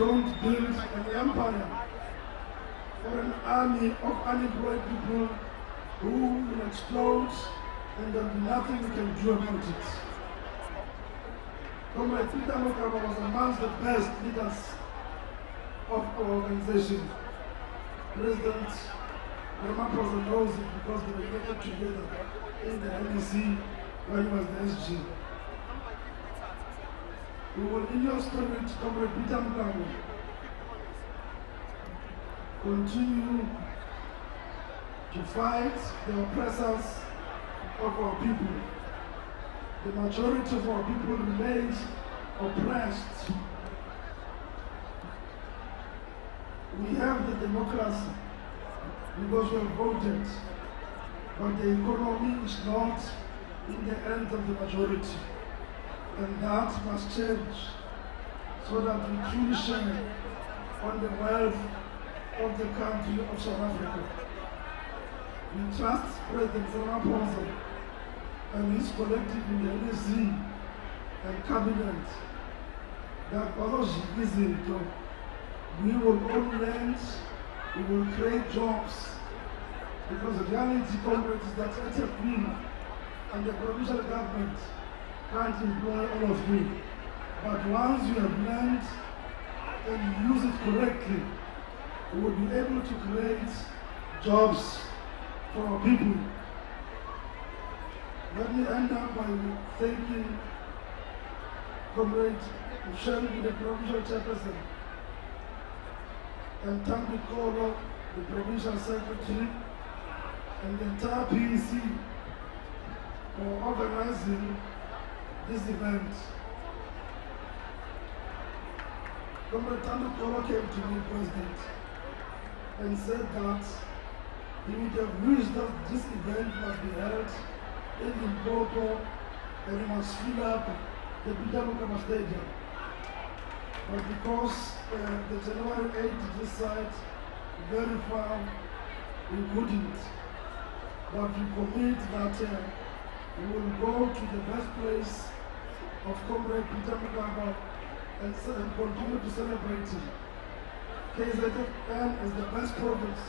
don't build an empire or an army of unemployed people who will explode and there will be nothing we can do about it. Comrade Peter Mokaba was amongst the best leaders of our organization. President Ramaphosa knows it because they were working together in the NEC when he was the SG. We will, in your spirit, Comrade Peter Mokaba, continue to fight the oppressors of our people. The majority of our people remains oppressed. We have the democracy because we have voted, but the economy is not in the hands of the majority. And that must change so that we truly share on the wealth of the country of South Africa. We trust President Ramaphosa and his collective in the NEC and cabinet that we will own lands, we will create jobs, because the reality, comrades, is that we and the provincial government can't employ all of you. But once you have learned and you use it correctly, we will be able to create jobs for our people. Let me end up by thanking Comrade Mshengu, the provincial chairperson, and Tambi Kolo, the provincial secretary, and the entire PEC for organizing this event. Comrade Tambi Kolo came to me, President, and said that he would have wished that this event must be held in Limpopo and he must fill up the Peter Mokaba Stadium. But because the January 8th this site very far, we couldn't. But we commit that we will go to the best place of Comrade Peter Mokaba and continue to celebrate him. KZN is the best province,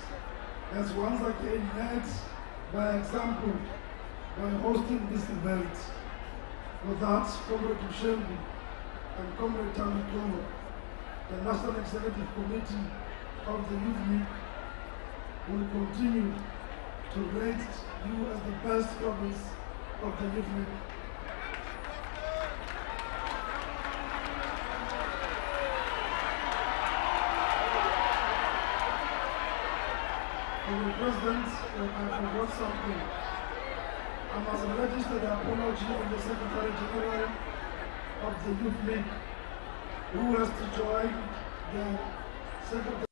has once again led by example by hosting this event. For that, Comrade Mshengu and Comrade Tambi Kolo, the National Executive Committee of the Youth League, will continue to rate you as the best province of the Youth League. The President, I forgot something. I must register the apology of the Secretary General of the Youth League, who has to join the Secretary.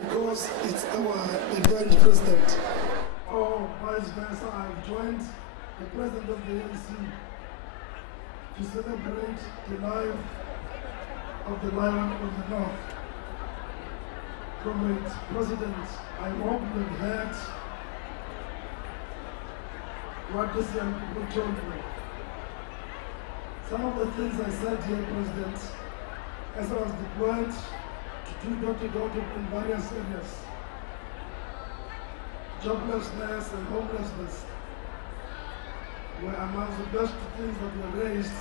Because it's our event, President. Or vice versa, I've joined the President of the ANC to celebrate the life of the Lion of the North. Comrade President, I hope you have heard what these young people told me. Some of the things I said here, President, as I was deployed to do door-to-door in various areas, joblessness and homelessness were among the best things that were raised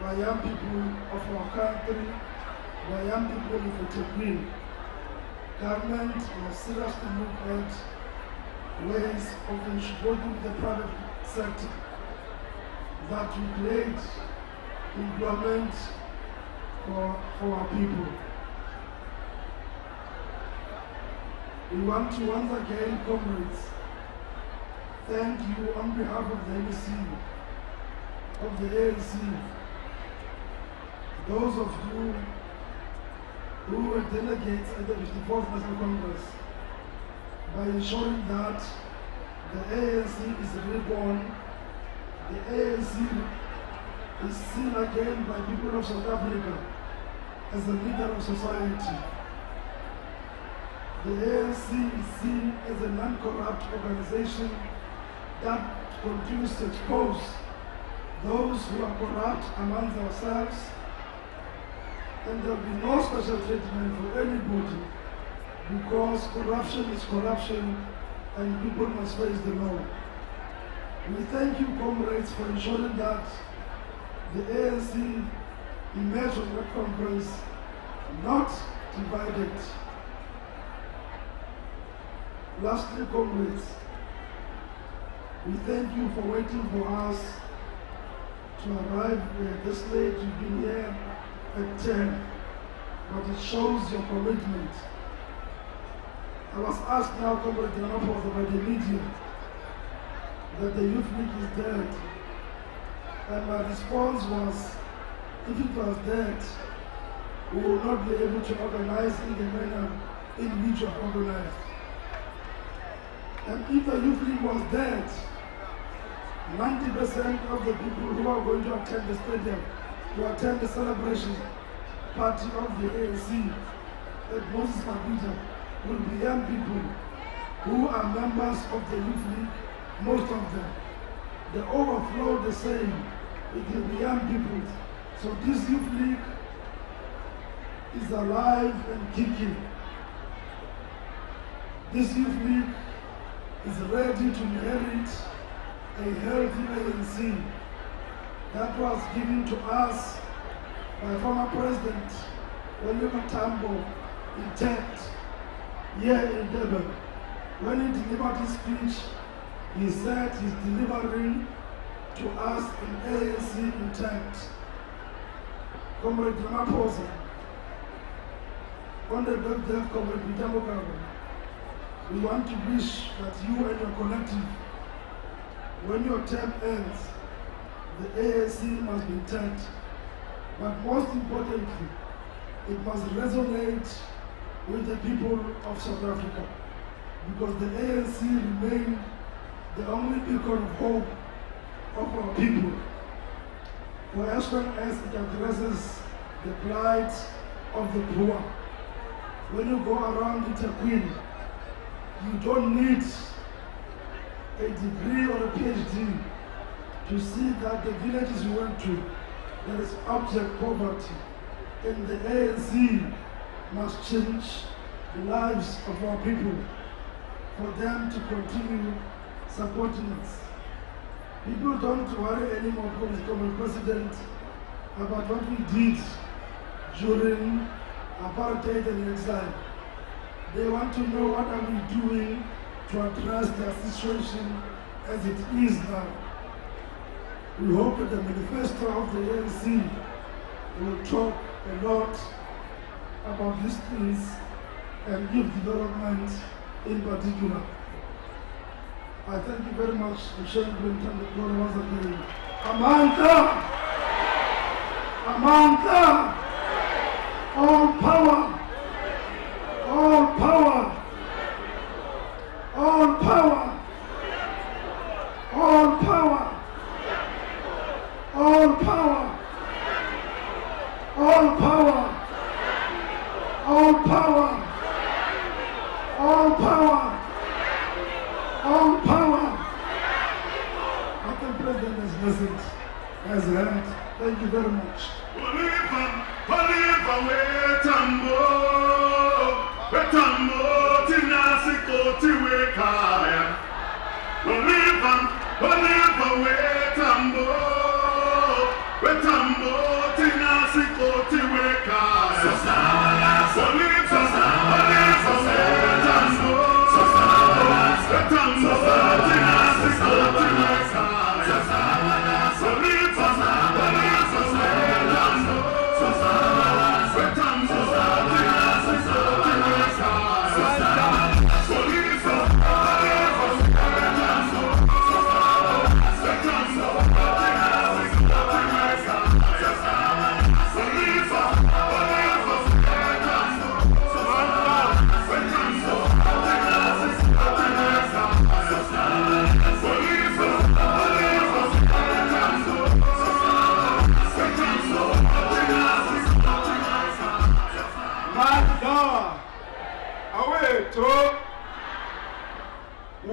by young people of our country, by young people in the Tekwe. Government must seriously look at ways of supporting the private sector that will create employment for our people. We want to once again, comrades, thank you on behalf of the NEC, of the ANC, those of you who were delegates at the 54th National Congress, by ensuring that the ANC is reborn, the ANC is seen again by people of South Africa as a leader of society. The ANC is seen as a non-corrupt organization that continues to expose those who are corrupt amongst ourselves, and there will be no special treatment for anybody, because corruption is corruption and people must face the law. We thank you, comrades, for ensuring that the ANC emerged from that conference not divided. Lastly, comrades, we thank you for waiting for us to arrive this late. You've been here at 10, but it shows your commitment. I was asked now, Comrade Ramaphosa, by the media that the Youth League is dead. And my response was, if it was dead, we will not be able to organize in the manner in which we have organized. And if the Youth League was dead, 90% of the people who are going to attend the stadium, to attend the celebration party of the ANC at Moses Mabhida, will be young people who are members of the Youth League, most of them. The overflow, the same, it will be young people. So this Youth League is alive and kicking. This Youth League is ready to inherit a healthy ANC that was given to us by former President Oliver Tambo intact here in Durban. When he delivered his speech, he said he's delivering to us an ANC intact. Comrade Ramaphosa, on the birthday of Comrade Mokaba, we want to wish that you and your collective, when your term ends, the ANC must be intact. But most importantly, it must resonate with the people of South Africa, because the ANC remains the only beacon of hope of our people. For as long as it addresses the plight of the poor, when you go around the Queen, you don't need a degree or a PhD to see that the villages you went to, there is abject poverty, and the ANC must change the lives of our people for them to continue supporting us. People don't worry anymore, Mr. President, about what we did during apartheid and exile. They want to know what are we doing to address their situation as it is now. We hope that the manifesto of the ANC will talk a lot about these things and youth development in particular. I thank you very much for sharing the floor once again. Amanda! Amanda! All power! All power! All power! All power! All power! All power! All power! All power! All power! I think President has listened, has heard. Thank you very much.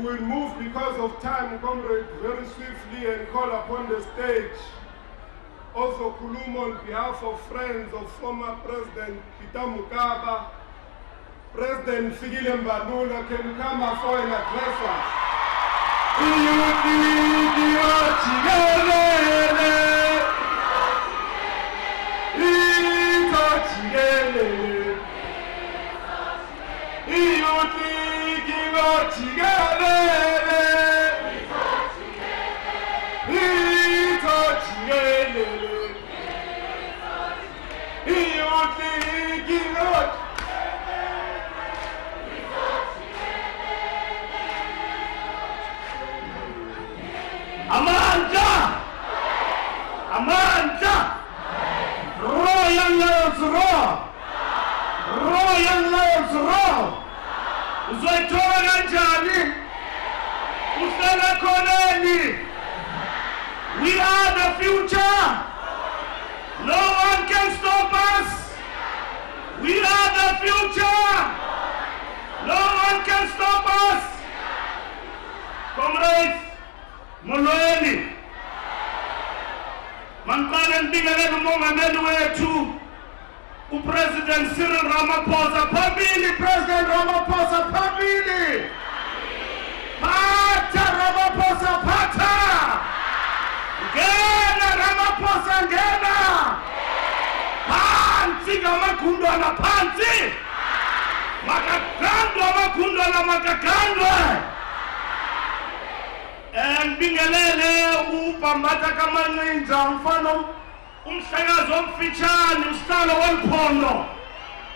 will move because of time, comrade, very swiftly and call upon the stage. Also, Kulum on behalf of friends of former President Peter Mokaba, President Fikile Mbalula, can you come forward and address us? Amanda! Royal Lions Raw! Royal Lions Raw! Uzoitoa kanjani? Usele koneni! We are the future! No one can stop us! We are the future! No one can stop us! Comrades, molweni! Manqale ndibingelele umongameli wethu uPresident Cyril Ramaphosa phambili. President Ramaphosa phambili. Phatha Ramaphosa phatha. Ngena Ramaphosa ngena. Phansi ngamakundwana phansi. Makagandwa amakundwana makagandwe. Ngibingelele uBhambatha kaMancinza umfana umhlekazi omfitshane usihlalo weliphondo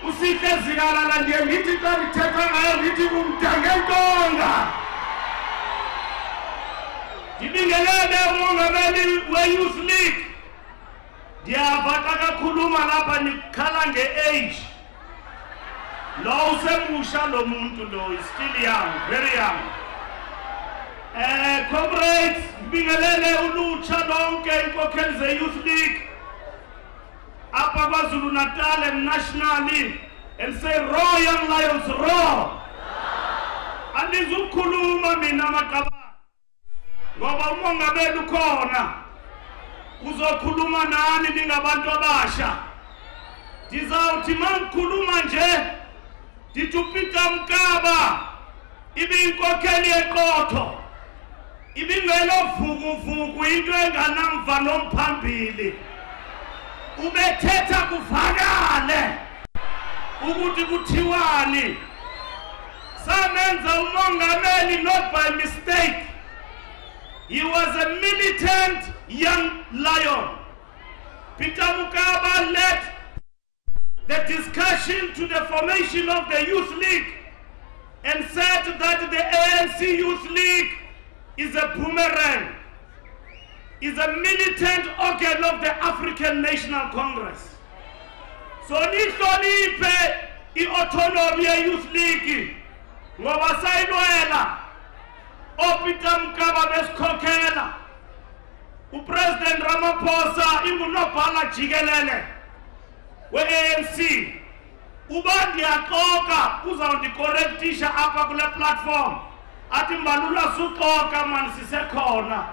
uSihle Zikalala ndiye ngithi xa ngithetha ngayo ngithi kumdangentonga. Ngibingelele umongameli we-Youth League ndiyava xa kakhuluma lapha nikhala nge-age. Lo usemusha lo muntu lo is still young, very young. Comrades, ngibingelele ulutsha lonke inkokheli ze-Youth League apha KwaZulu Natal and nationally, and say Royal Lions Raw. Andizukhuluma mina Mokaba ngoba umongameli ukhona uzokhuluma nani ningabantu abasha. Ndizawuthi mangikhuluma nje ndithi uPeter Mokaba ibinkokheli eqotho. Ibingelo vuguvugu into enganamva nomphambili. Ubethetha kuvakale ukuthi kuthiwani. Samenza umongameli not by mistake. He was a militant young lion. Peter Mokaba led the discussion to the formation of the Youth League and said that the ANC Youth League is a boomerang, is a militant organ of the African National Congress. So nihloniphe i-autonomy ye-Youth League ngoba sayilwela oPeter Mokaba besikhokhela. uPresident Ramaphosa ingunobhala jikelele we-ANC. Uba ndiyaxoka uzawundicorrectisha apha kule platform athi Mbalula suxoka mani sisekhona.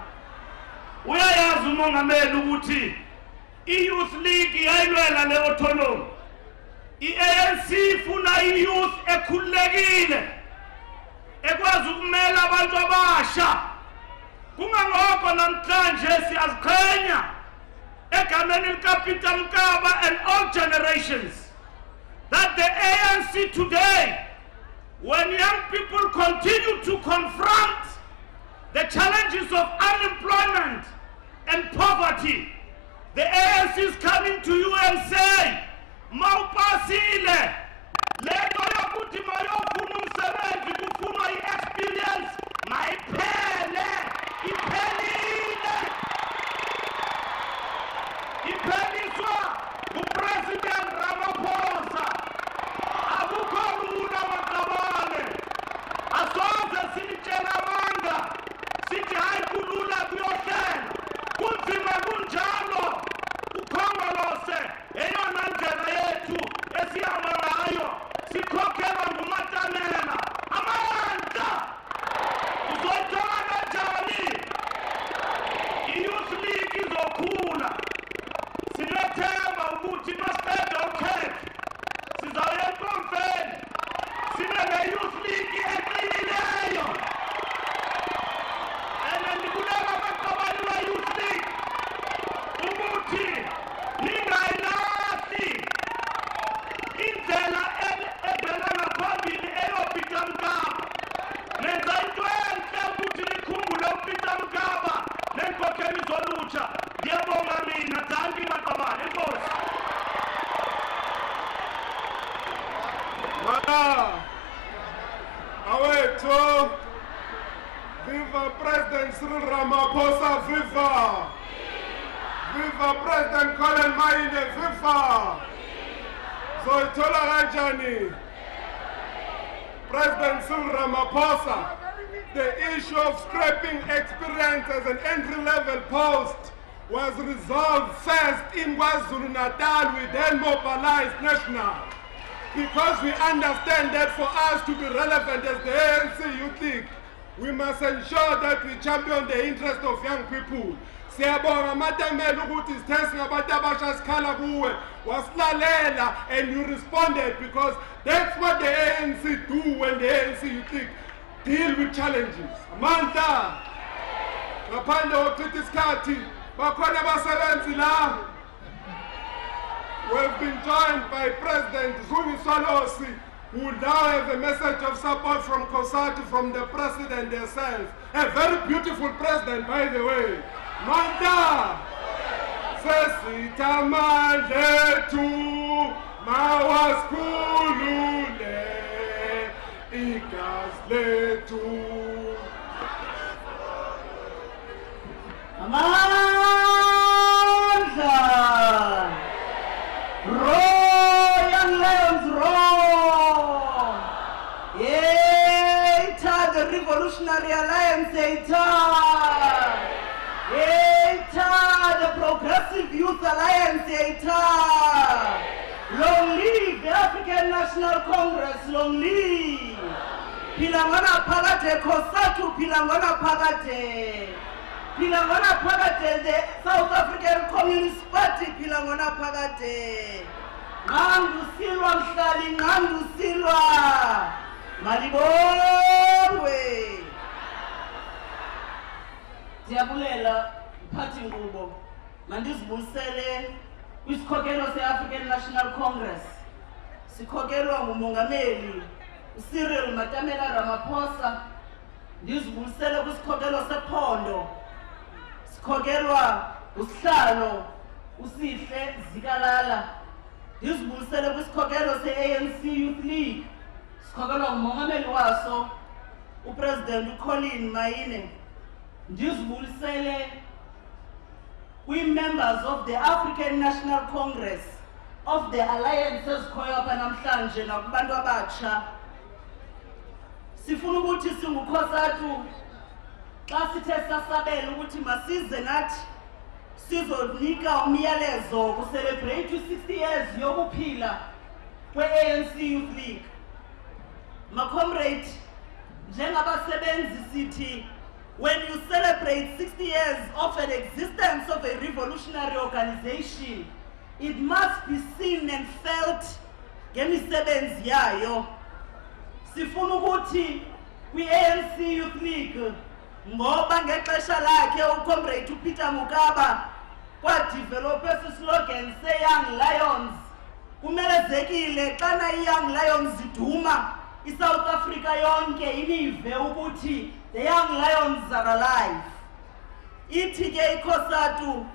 Uyayazi umongameli ukuthi i-Youth League yayilwela le autonomy. I-ANC ifuna i-youth ekhululekile ekwazi ukumela abantu abasha. Kungangoko namhlanje siyaziqhenya egameni likaPeter Mokaba and all generations that the ANC today, when young people continue to confront the challenges of unemployment and poverty, the ANC is coming to you and say, Maupasile, lento yokuthi mayofuna umsebenzi kufuna i-experience, mayiphele, iphelile. Ipheliswa uPresident Ramaphosa. Akukho lula maqabane. Asoze sinitshela amanga. Sithi hayi kulula kuyohlela. Kunzima kunjalo. Ukhongolose eyona ndlela yethu esihamba ngayo. Sikhokhelwa ngumatanela. Amandla abamutsha ndiyabonga mina Danki Mokaba enkosi. Awethu, viva President Cyril Ramaphosa, viva! Viva President Colin Maine, viva! Zoyithola kanjani? President Cyril Ramaphosa, the issue of scrapping experience as an entry-level post was resolved first in KwaZulu-Natal. We then mobilized national. Because we understand that for us to be relevant as the ANC Youth League, we must ensure that we champion the interest of young people. Siyabonga matamela ukuthi sithe singabantu abasha sikhala kuwe wasilalela and you responded, because that's what the ANC do when the ANC Youth League deal with challenges. Amandla ngaphandle kokuchitha isikhathi bakhona abasebenzi la. We've been joined by President Zumi Swalosi, who now has a message of support from COSATU, from the President herself. A very beautiful President, by the way. Manda! Sesita Mandetu Mawaskulule Ikasletu. Amandla! Roar, young lions, roar! Yeta, the Revolutionary Alliance, Yeta! Yeta, the Progressive Youth Alliance, Yeta! Long live the African National Congress, long live! Pilangona Pagate, COSATU, Pilangona Pagate! Pilangona Pagate, the South African Communist Party, Pilangona Pagate. Ngandu Silwa Mhlali, Ngandu Silwa. Malibongwe. Ndiyabulela mphathi ngubo. Mandizibulisele kwisikhokelo se-African National Congress. Sikhokelwa ngumongameli uCyril Matamela Ramaphosa. Ndizibulisele kwisikhokelo sephondo. Sikhokelwa usihlalo uSihle Zikalala. Ndizibulisele kwisikhokelo se-ANC Youth League. Sikhokelwa ngumongameli waso uPresident Colin Maine. Ndizibulisele kwi-members of the African National Congress of the alliances khoyo apha namhlanje nakubantu abatsha. Sifuna ukuthi singukhosathu xa sithe sasabela ukuthi masize nathi sizonika umyalezo ku-celebrate 60 years yokuphila kwe-ANC Youth League. Ma-comrade, njengabasebenzi sithi, when you celebrate 60 years of an existence of a revolutionary organization, it must be seen and felt ngemisebenzi yayo. Sifuna ukuthi kwi-ANC Youth League, ngoba ngexesha lakhe uComrade uPeter Mokaba kwadevelopha esi-slogan se-Young Lions, kumelezekile xana i-Young Lions ziduma iSouth Africa yonke inive ukuthi the Young Lions are alive. Ithi ke ikhosatu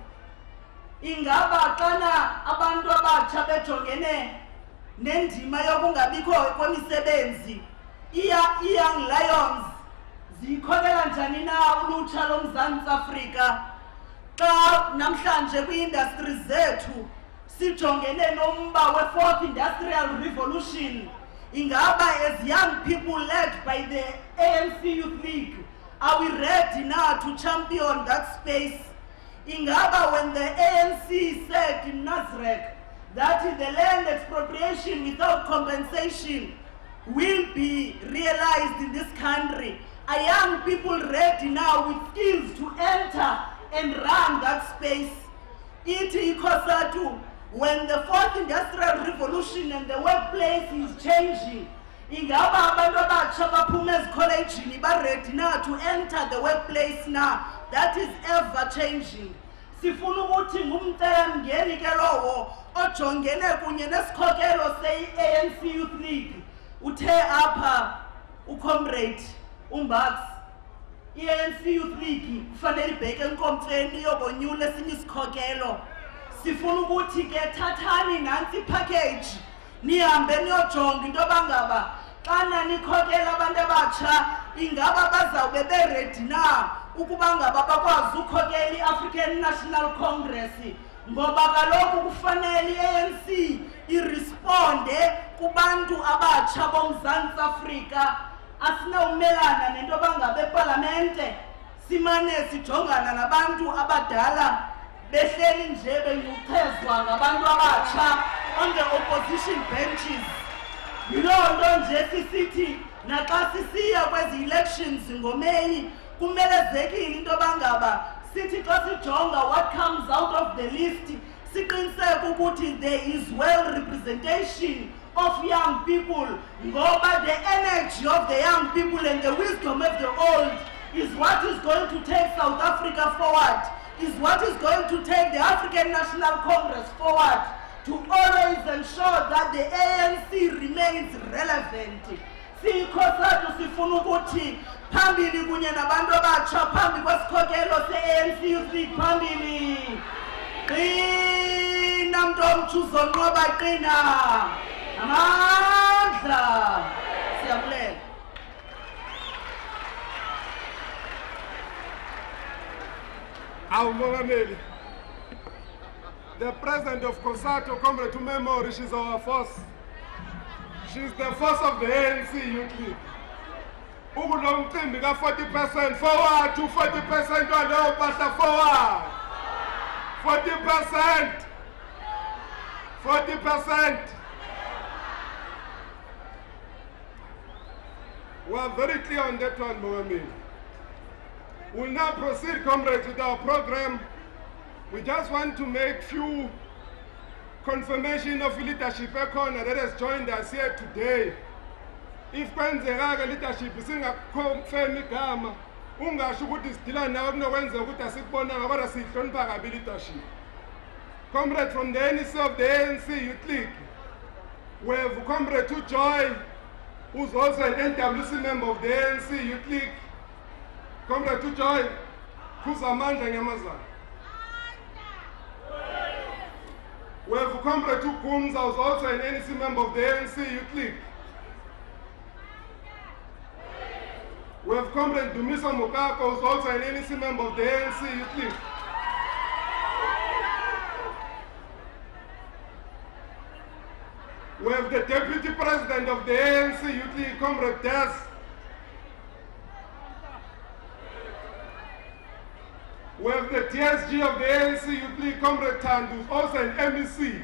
ingaba xana abantu abatsha bejongene nendima yokungabikho kwemisebenzi, i-Young Lions zikhokela njani na ulutsha loMzantsi Afrika xa namhlanje kwi-industry zethu sijongene nomba we-4th Industrial Revolution? Ingaba as young people led by the ANC Youth League, are we ready now to champion that space? Ingaba when the ANC said in Nazareth that the land expropriation without compensation will be realized in this country, are young people ready now with skills to enter and run that space? Iti ikhosatu, when the 4th Industrial Revolution and the workplace is changing, ingaba abantu abatsha baphuma ezikolejini ba ready now to enter the workplace now that is ever changing? Sifuna ukuthi ngumntemngeni ke lowo ojongene kunye nesikhokelo se-ANC Youth League. Uthe apha uComrade uMbax i-ANC Youth League kufanele ibheke enkomfeni yobonyula esinye isikhokelo. Sifuna ukuthi ke thathani nansi package nihambe niyojonga into bangaba xana nikhokela abantu abatsha ingaba bazawube beready na ukuba ngaba bakwazi ukhokela i-African National Congress, ngoba kaloku kufanele i-ANC iresponde kubantu abatsha boMzantsi Afrika. Asinawumelana nento bangaba eParlamente simane sijongana nabantu abadala behleli nje benyuchezwa ngabantu abatsha on the opposition benches. Yiloo nto nje sisithi naxa sisiya kwezi elections ngoMeyi kumelezekile into bangaba sithi xa sijonga what comes out of the list siqiniseke ukuthi there is well representation of young people, ngoba the energy of the young people and the wisdom of the old is what is going to take South Africa forward, is what is going to take the African National Congress forward to always ensure that the ANC remains relevant. Sikhosatu sifuna ukuthi phambili kunye nabantu abatsha phambi kwesikhokelo se-ANC Youth League phambili. Qina mntu omtshuzo nqoba qina. Amandla. Siyabulela. Mongameli, the president of COSATU, Comrade Tumemori, she's our force. She's the force of the ANC Youth League. Ukulomcimbi ka 40% forward to 40% waleyo mpahla forward. 40%. 40%. We are very clear on that one, Mongameli. We'll now proceed, comrades, with our program. We just want to make few confirmation of leadership ekhona that has joined us here today. If kwenzeka leadership singakonfirm igama, ungasho ukuthi sidila nawe kunokwenzeka ukuthi asikubonanga kodwa sihlonipha kabi leadership. Comrade from the NEC of the ANC Youth League, we have Comrade Joy, who's also an NWC member of the ANC Youth League. Comrade Joy, Kuzamandla Nyamazana. We have Comrade Kumza, who's also an NEC member of the ANC Youth League. We have Comrade Dumisa Mokaba, who's also an NEC member of the ANC Youth League. We have the Deputy President of the ANC Youth League, Comrade Des. We have the TSG of the ANC Youth League, Comrade Tandu, who's also an MEC.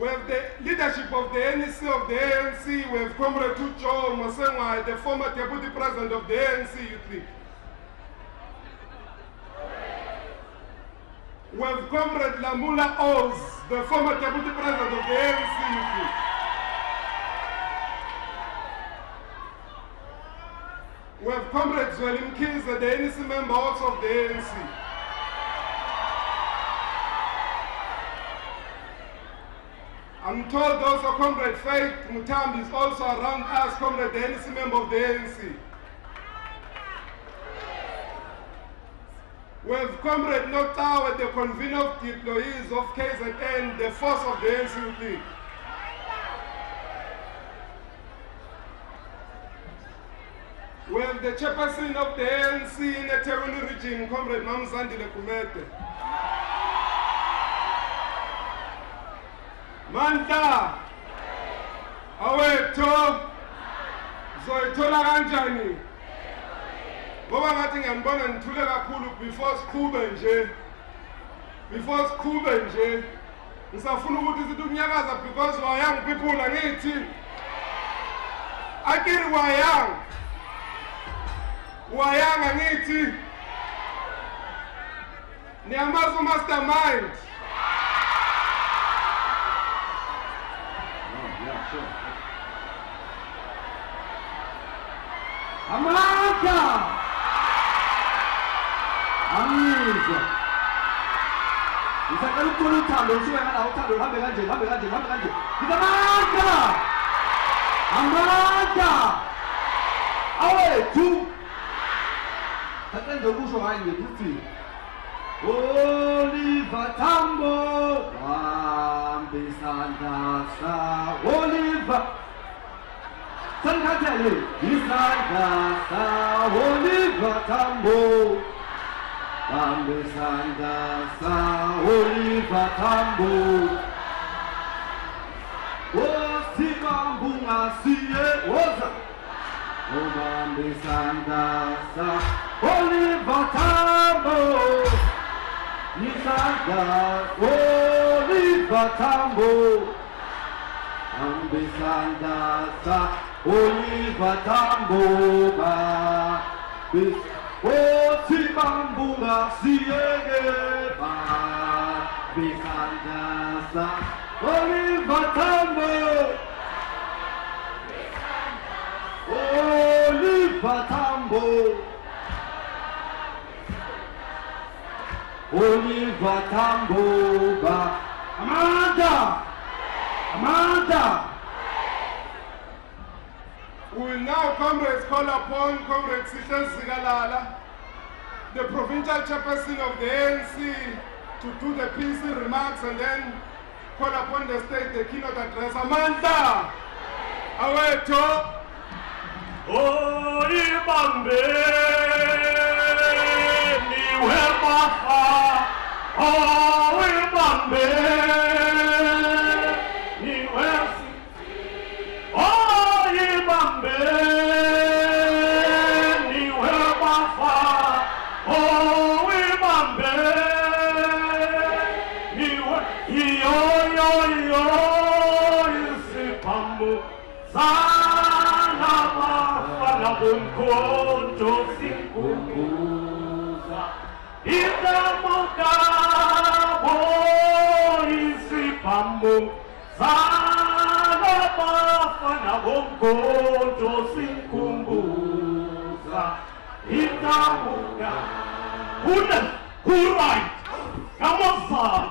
We have the leadership of the NEC of the ANC. We have Comrade Tucho Mosengwai, the former Deputy President of the ANC Youth League. We have Comrade Lamula Oz, the former Deputy President of the ANC Youth League. We have Comrade Zwelim Kiza, the NEC member also of the ANC. I'm told also Comrade Faith Mutambi is also around us, Comrade the NEC member of the ANC. We have Comrade Notawa, the convener of the employees of KZN, the force of the ANC Youth League. We have the chairperson of the ANC in the Teruni region, Comrade Mamzandile Kumete. Manta, awethu, zoyithola kanjani? Ngoba ngathi ngiyambona nithule kakhulu before siqhube nje. Ngisafuna ukuthi sithi ukunyakaza because we are young people angithi. Akiri we are young. We are young angithi. Niyamazi mastermind. Amanda! Amazing! Isaqala ukukhula uthando usuke ngala uthando hambe kanje. Amanda! Amanda! Awethu! Akenze ukusho hayi ngithi Oliver Tambo wambisanda sa Oliver Sankatele isanda sa Oliver Tambo wambisanda sa Oliver Tambo Osibambunga siye oza wambisanda sa Oliver Tambo Nisanda Oliver Tambo Ambisanda sa Oliver Tambo ba bis Osibambunga siege ba Bisanda sa Oliver Tambo Oliver Tambo Oliver Tambo ba Amanda! Amanda! We will now, comrades, call upon Comrade Sihle Zigalala, the provincial chairperson of the ANC, to do the PC remarks and then call upon the state the keynote address. Amanda! Awethu! Oh, Ibambe! Niwe Bafa! Oh, Ibambe! Niwe Oh, Ibambe! Niwe Bafa! Oh, Ibambe! Niwe Yo Isipambo Sana Bafa Bunkoto Sinkumbuza Ita Mokaba Isipambo Sana Bafa Bunkoto Sinkumbuza Ita Mokaba Who right? Come on, son.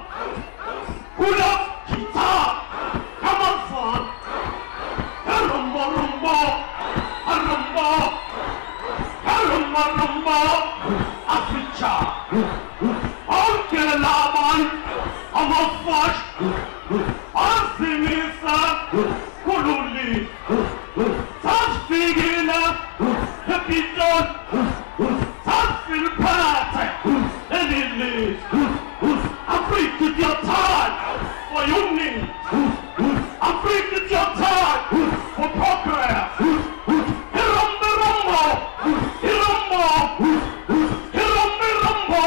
Who loves guitar? Come on, son. Rumba, rumba, rumba, rumba, rumba, Africa. All Keralaman, I'm a fush. All Sinisa, Kululi, such beginner, the Piton, such Philpat, and English. Africa, it's your time for union. Africa, it's your time for progress. Hirumba, rumba, hirumba, hirumba, rumba.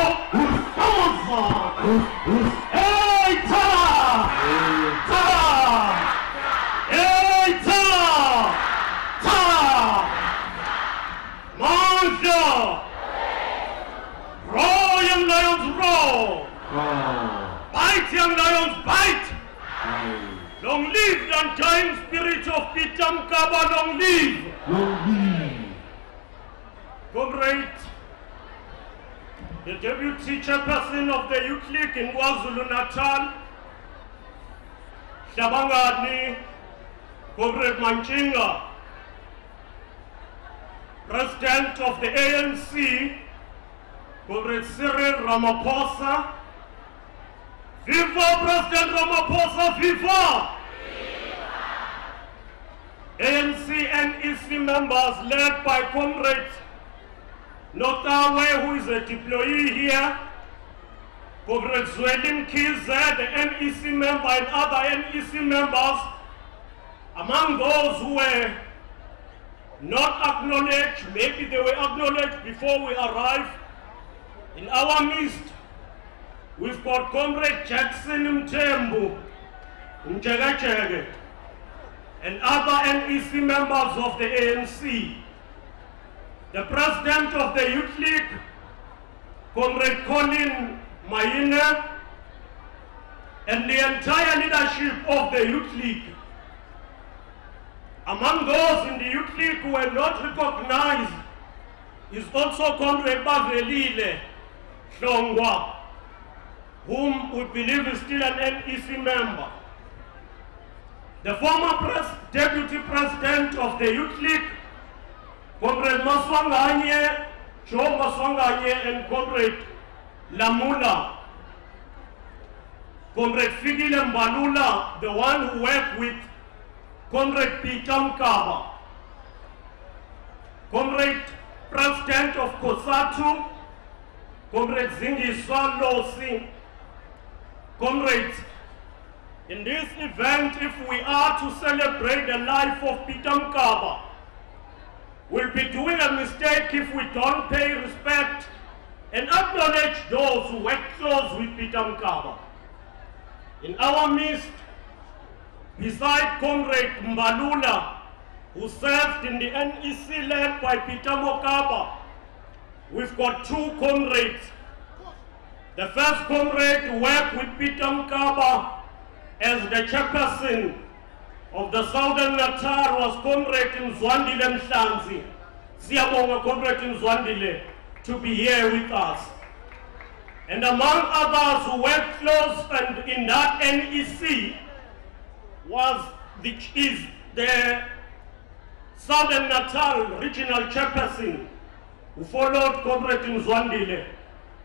Come on, son. Hey, ta, ta, hey, ta, ta. Manja, roar, young lions, roar. Bite, young lions, bite. Long live the undying spirit of Peter Mokaba, long live. Long live. Comrade, the deputy chairperson of the Youth League in KwaZulu-Natal, Shabangani, Comrade Manchinga, President of the ANC, Comrade Cyril Ramaphosa. Viva President Ramaphosa, viva! ANC and EC members led by Comrade Notawe, who is a deployee here, Comrade Zwelim Kize, the NEC member, and other NEC members, among those who were not acknowledged, maybe they were acknowledged before we arrived, in our midst, we've got Comrade Jackson Mtembu, Mjegajege, and other NEC members of the ANC. The President of the Youth League, Comrade Colin Maine, and the entire leadership of the Youth League. Among those in the Youth League who were not recognized is also Comrade Bavelile Hlongwa, whom we believe is still an NEC member. the former Deputy President of the Youth League, Comrade Maswanganye, Joe Maswanganye, and Comrade Lamula, Comrade Figile Mbalula, the one who worked with Comrade Peter Mokaba, Comrade President of COSATU, Comrade Zingiswa Losi, comrades, in this event, if we are to celebrate the life of Peter Mokaba, we'll be doing a mistake if we don't pay respect and acknowledge those who work close with Peter Mokaba. In our midst, beside Comrade Mbalula, who served in the NEC led by Peter Mokaba, we've got two comrades. The first comrade to work with Peter Mokaba as the chairperson of the Southern Natal was Comrade Mzwandile Mhlanzi. Siyabonga Comrade Mzwandile to be here with us. And among others who worked close and in that NEC is the Southern Natal Regional Chairperson who followed Comrade Mzwandile,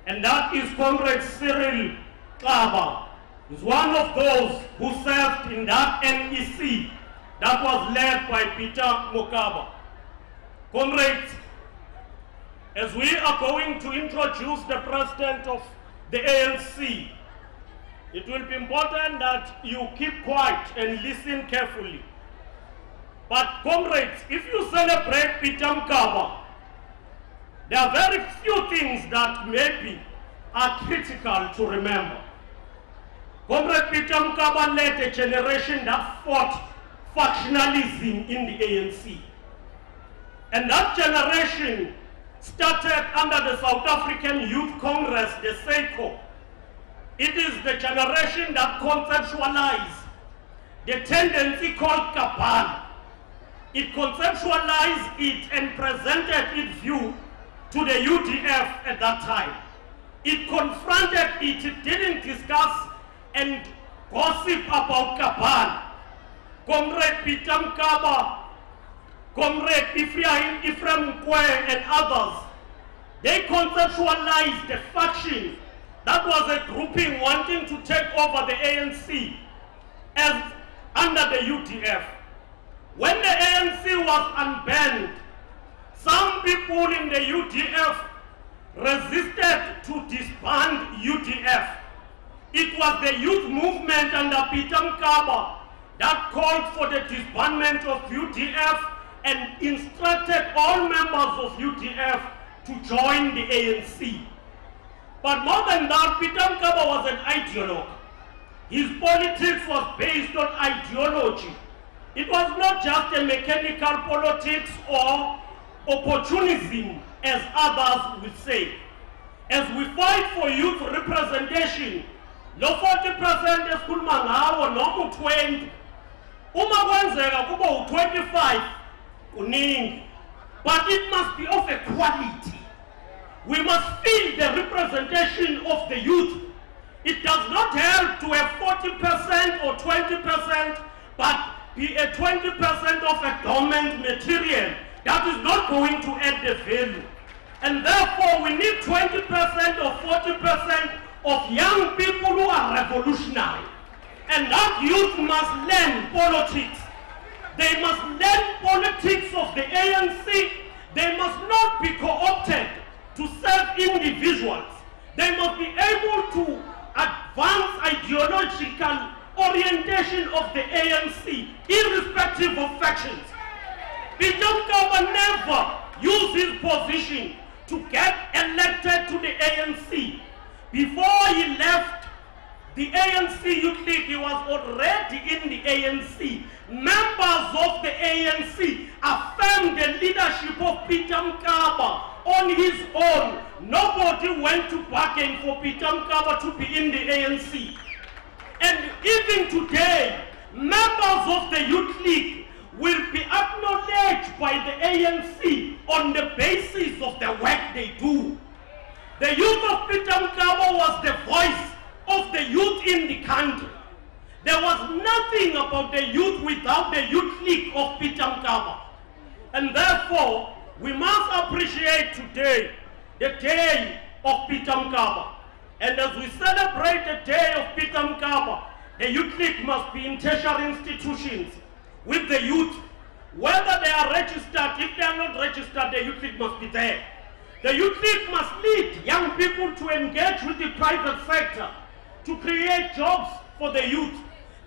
and that is Comrade Cyril Kaba. He's one of those who served in that NEC that was led by Peter Mokaba. Comrades, as we are going to introduce the President of the ANC, it will be important that you keep quiet and listen carefully. But comrades, if you celebrate Peter Mokaba, there are very few things that maybe are critical to remember. Comrade Peter Mokaba led a generation that fought factionalism in the ANC. And that generation started under the South African Youth Congress, the SABC. It is the generation that conceptualized the tendency called cabal. It conceptualized it and presented its view to the UDF at that time. It confronted it, it didn't discuss and gossip about cabal. Comrade Peter Mokaba, Comrade Ephraim Kwe and others, they conceptualized the faction that was a grouping wanting to take over the ANC as under the UDF. When the ANC was unbanned, some people in the UDF resisted to disband UDF. It was the youth movement under Peter Mokaba that called for the disbandment of UDF and instructed all members of UDF to join the ANC. But more than that, Peter Mokaba was an ideologue. His politics was based on ideology. It was not just a mechanical politics or opportunism, as others would say. As we fight for youth representation, lo 40% esikhuluma ngawo noma u-20, uma kwenzeka kuba u-25 kuningi, but it must be of a quality. We must feel the representation of the youth. It does not help to have 40% or 20%, but be a 20% of a dormant material that is not going to add the value. And therefore we need 20% or 40% of young people who are revolutionary. And that youth must learn politics. They must learn politics of the ANC. They must not be co-opted to serve individuals. They must be able to advance ideological orientation of the ANC, irrespective of factions. Peter Mokaba never used his position to get elected to the ANC. Before he left the ANC Youth League, he was already in the ANC. Members of the ANC affirmed the leadership of Peter Mokaba on his own. Nobody went to bargain for Peter Mokaba to be in the ANC. And even today, members of the Youth League will be acknowledged by the ANC on the basis of the work they do. The youth of Peter Mokaba was the voice of the youth in the country. There was nothing about the youth without the youth league of Peter Mokaba. And therefore, we must appreciate today the day of Peter Mokaba. And as we celebrate the day of Peter Mokaba, the youth league must be in tertiary institutions with the youth. Whether they are registered, if they are not registered, the youth league must be there. The youth league must lead young people to engage with the private sector, to create jobs for the youth.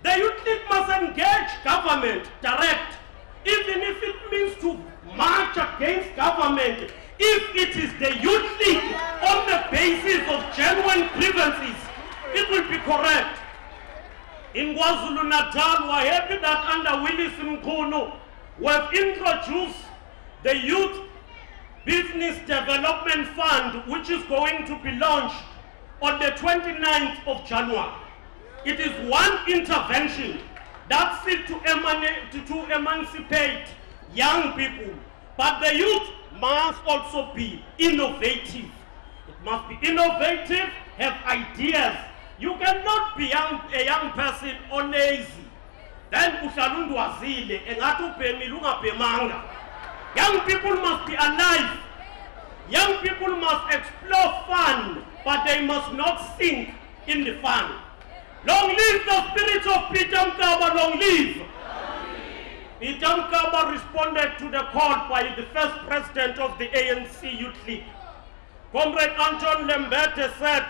The youth league must engage government direct, even if it means to march against government. If it is the youth league on the basis of genuine grievances, it will be correct. In KwaZulu-Natal, we're happy that under Willis Mkhono, we've introduced the Youth Business Development Fund, which is going to be launched on the 29th of January. It is one intervention that seeks to emancipate young people. But the youth must also be innovative. It must be innovative, have ideas. You cannot be a young person or lazy. Then young people must be alive. Young people must explore fun, but they must not sink in the fun. Long live the spirit of Peter Mokaba, long live. Peter Mokaba responded to the call by the first president of the ANC Youth League. Comrade Anton Lembete said,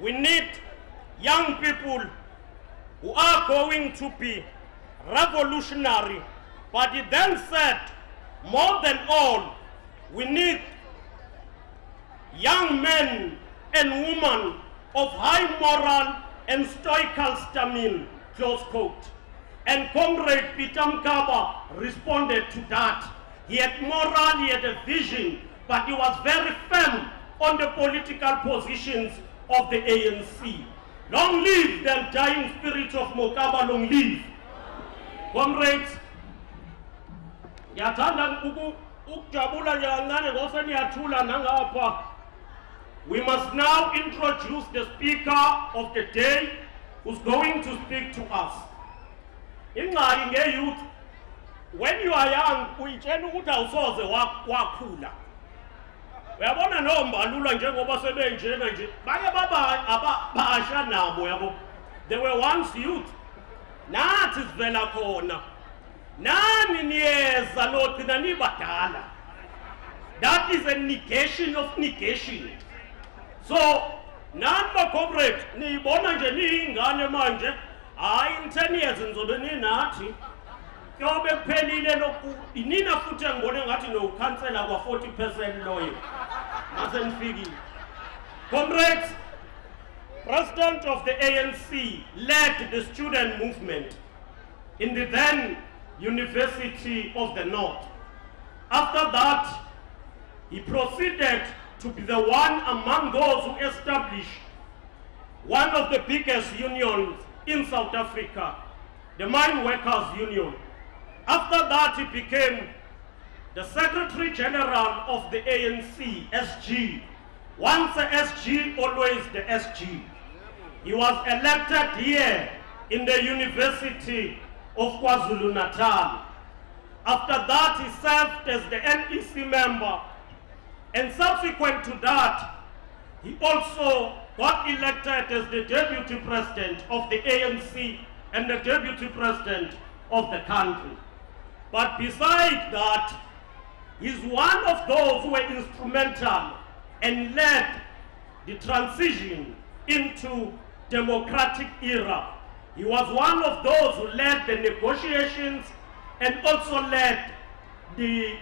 we need young people who are going to be revolutionary. But he then said, more than all, we need young men and women of high moral and stoical stamina, close quote. And Comrade Peter Mokaba responded to that. He had moral, he had a vision, but he was very firm on the political positions of the ANC. Long live the dying spirit of Mokaba, long live. Comrades, we must now introduce the speaker of the day who's going to speak to us. In youth, when you are young, we tell you wakula. Uyabona nombalula njengoba sebenjena nje baye abasha nabo yabo. They were once youth. Nathi sivela khona. Nani niyeza nothina nibadala. That is a negation of negation. So, nani comrade niyibona nje niyingane manje, hayi in 10 years nizobe ninathi. Kyobe kuphelile lokhu inina futhi ngibone ngathi no councillor kwa 40% loyo. Comrades, President of the ANC led the student movement in the then University of the North. After that, he proceeded to be the one among those who established one of the biggest unions in South Africa, the Mine Workers Union. After that, he became the Secretary General of the ANC, SG. Once the SG, always the SG. He was elected here in the University of KwaZulu-Natal. After that, he served as the NEC member. And subsequent to that, he also got elected as the Deputy President of the ANC and the Deputy President of the country. But besides that, he's one of those who were instrumental and led the transition into democratic era. He was one of those who led the negotiations and also led the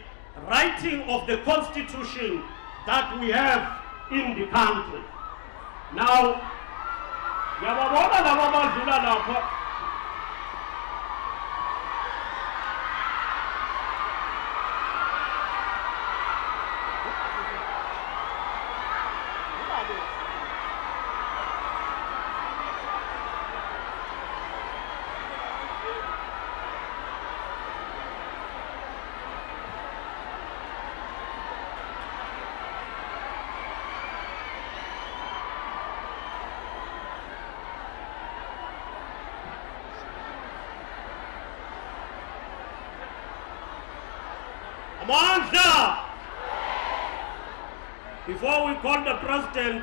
writing of the constitution that we have in the country. Now, Mandla! Before we call the president,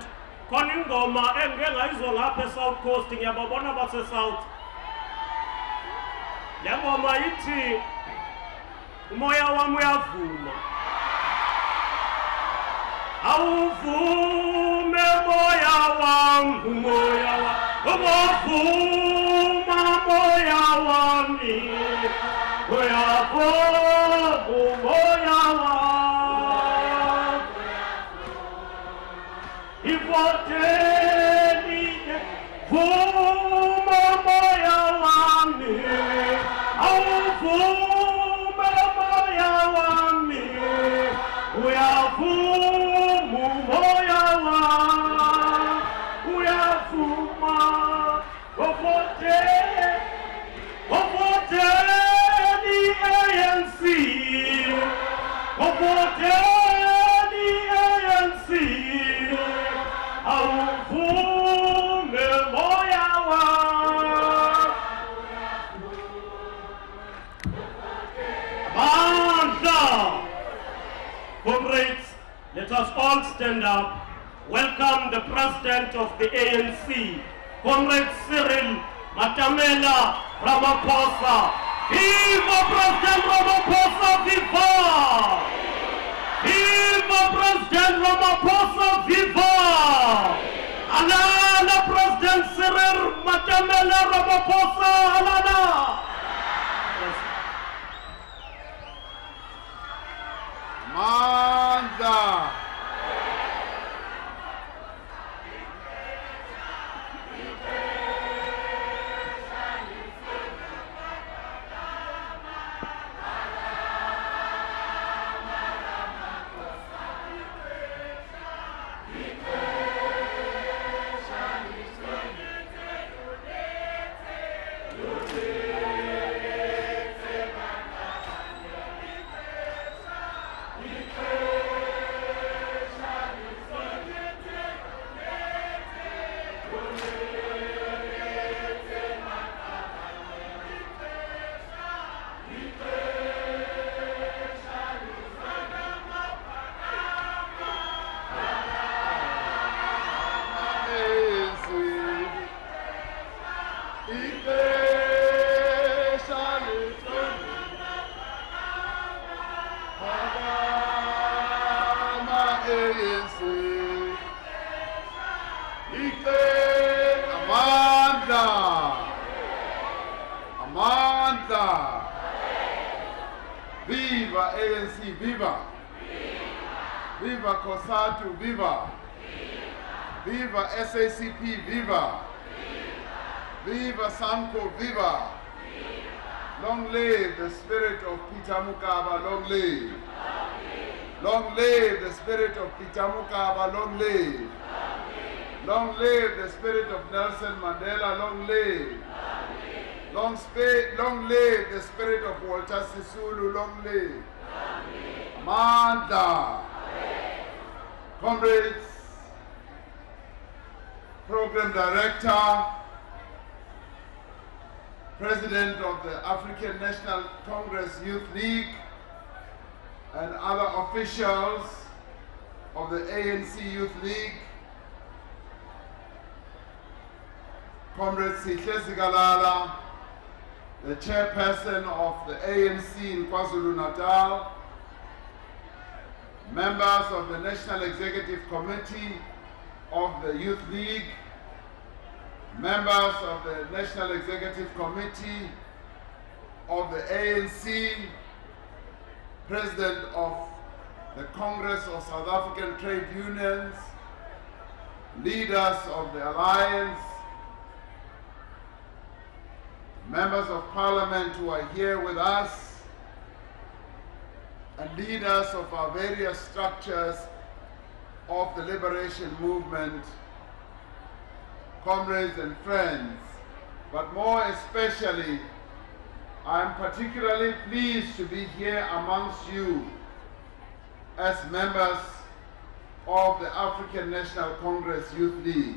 Koningoma engengayizolapha South Coast ngiyababona base South. Lengoma ithi umoya wami uyavuma. Awuvume moya wami, umoya wami, awuvuma moya wami, uyavuma umoya wami. Ivoteni vuma moya wami, awuvume moya wami, uyavuma. Comrades, let us all stand up. Welcome the President of the ANC, Comrade Cyril Matamela Ramaphosa. Viva President Ramaphosa, viva! Viva President Ramaphosa, viva! Alana President Cyril Matamela Ramaphosa, alana! Mandla! Viva ANC, viva! Viva COSATU, viva! Viva SACP, viva! Viva SANCO, viva! Long live the spirit of Peter Mokaba, long live! Long live the spirit of Peter Mokaba, long live! Long live the spirit of Nelson Mandela, long live! Long live the spirit of Walter Sisulu, long live! Mandla! Comrades, Program Director, President of the African National Congress Youth League, and other officials of the ANC Youth League, Comrade Sihle Sigalala, the chairperson of the ANC in KwaZulu-Natal, members of the National Executive Committee of the Youth League, members of the National Executive Committee of the ANC, President of the Congress of South African Trade Unions, leaders of the Alliance, members of Parliament who are here with us, and leaders of our various structures of the liberation movement, comrades and friends, but more especially, I am particularly pleased to be here amongst you as members of the African National Congress Youth League.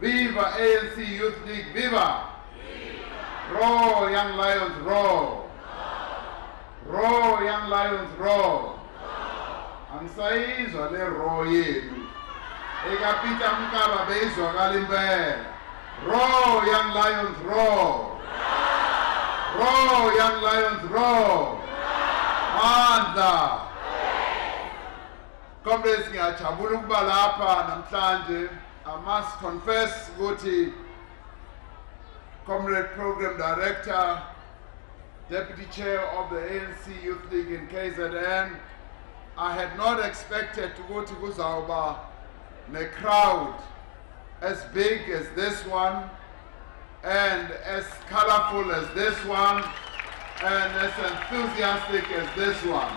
Viva ANC Youth League, viva! Viva! Roar, young lions, roar! Roar, young lions, roar. Angisayizwa le roar yenu. Eka Peter Mokaba beyizwakala impela. Roar, young lions, roar. Roar, young lions, roar. Mandla. Comrades, ngiyajabula ukuba lapha namhlanje. I must confess ukuthi Comrade Program Director, Deputy Chair of the ANC Youth League in KZN, I had not expected to go to kuzawuba a crowd as big as this one and as colorful as this one and as enthusiastic as this one.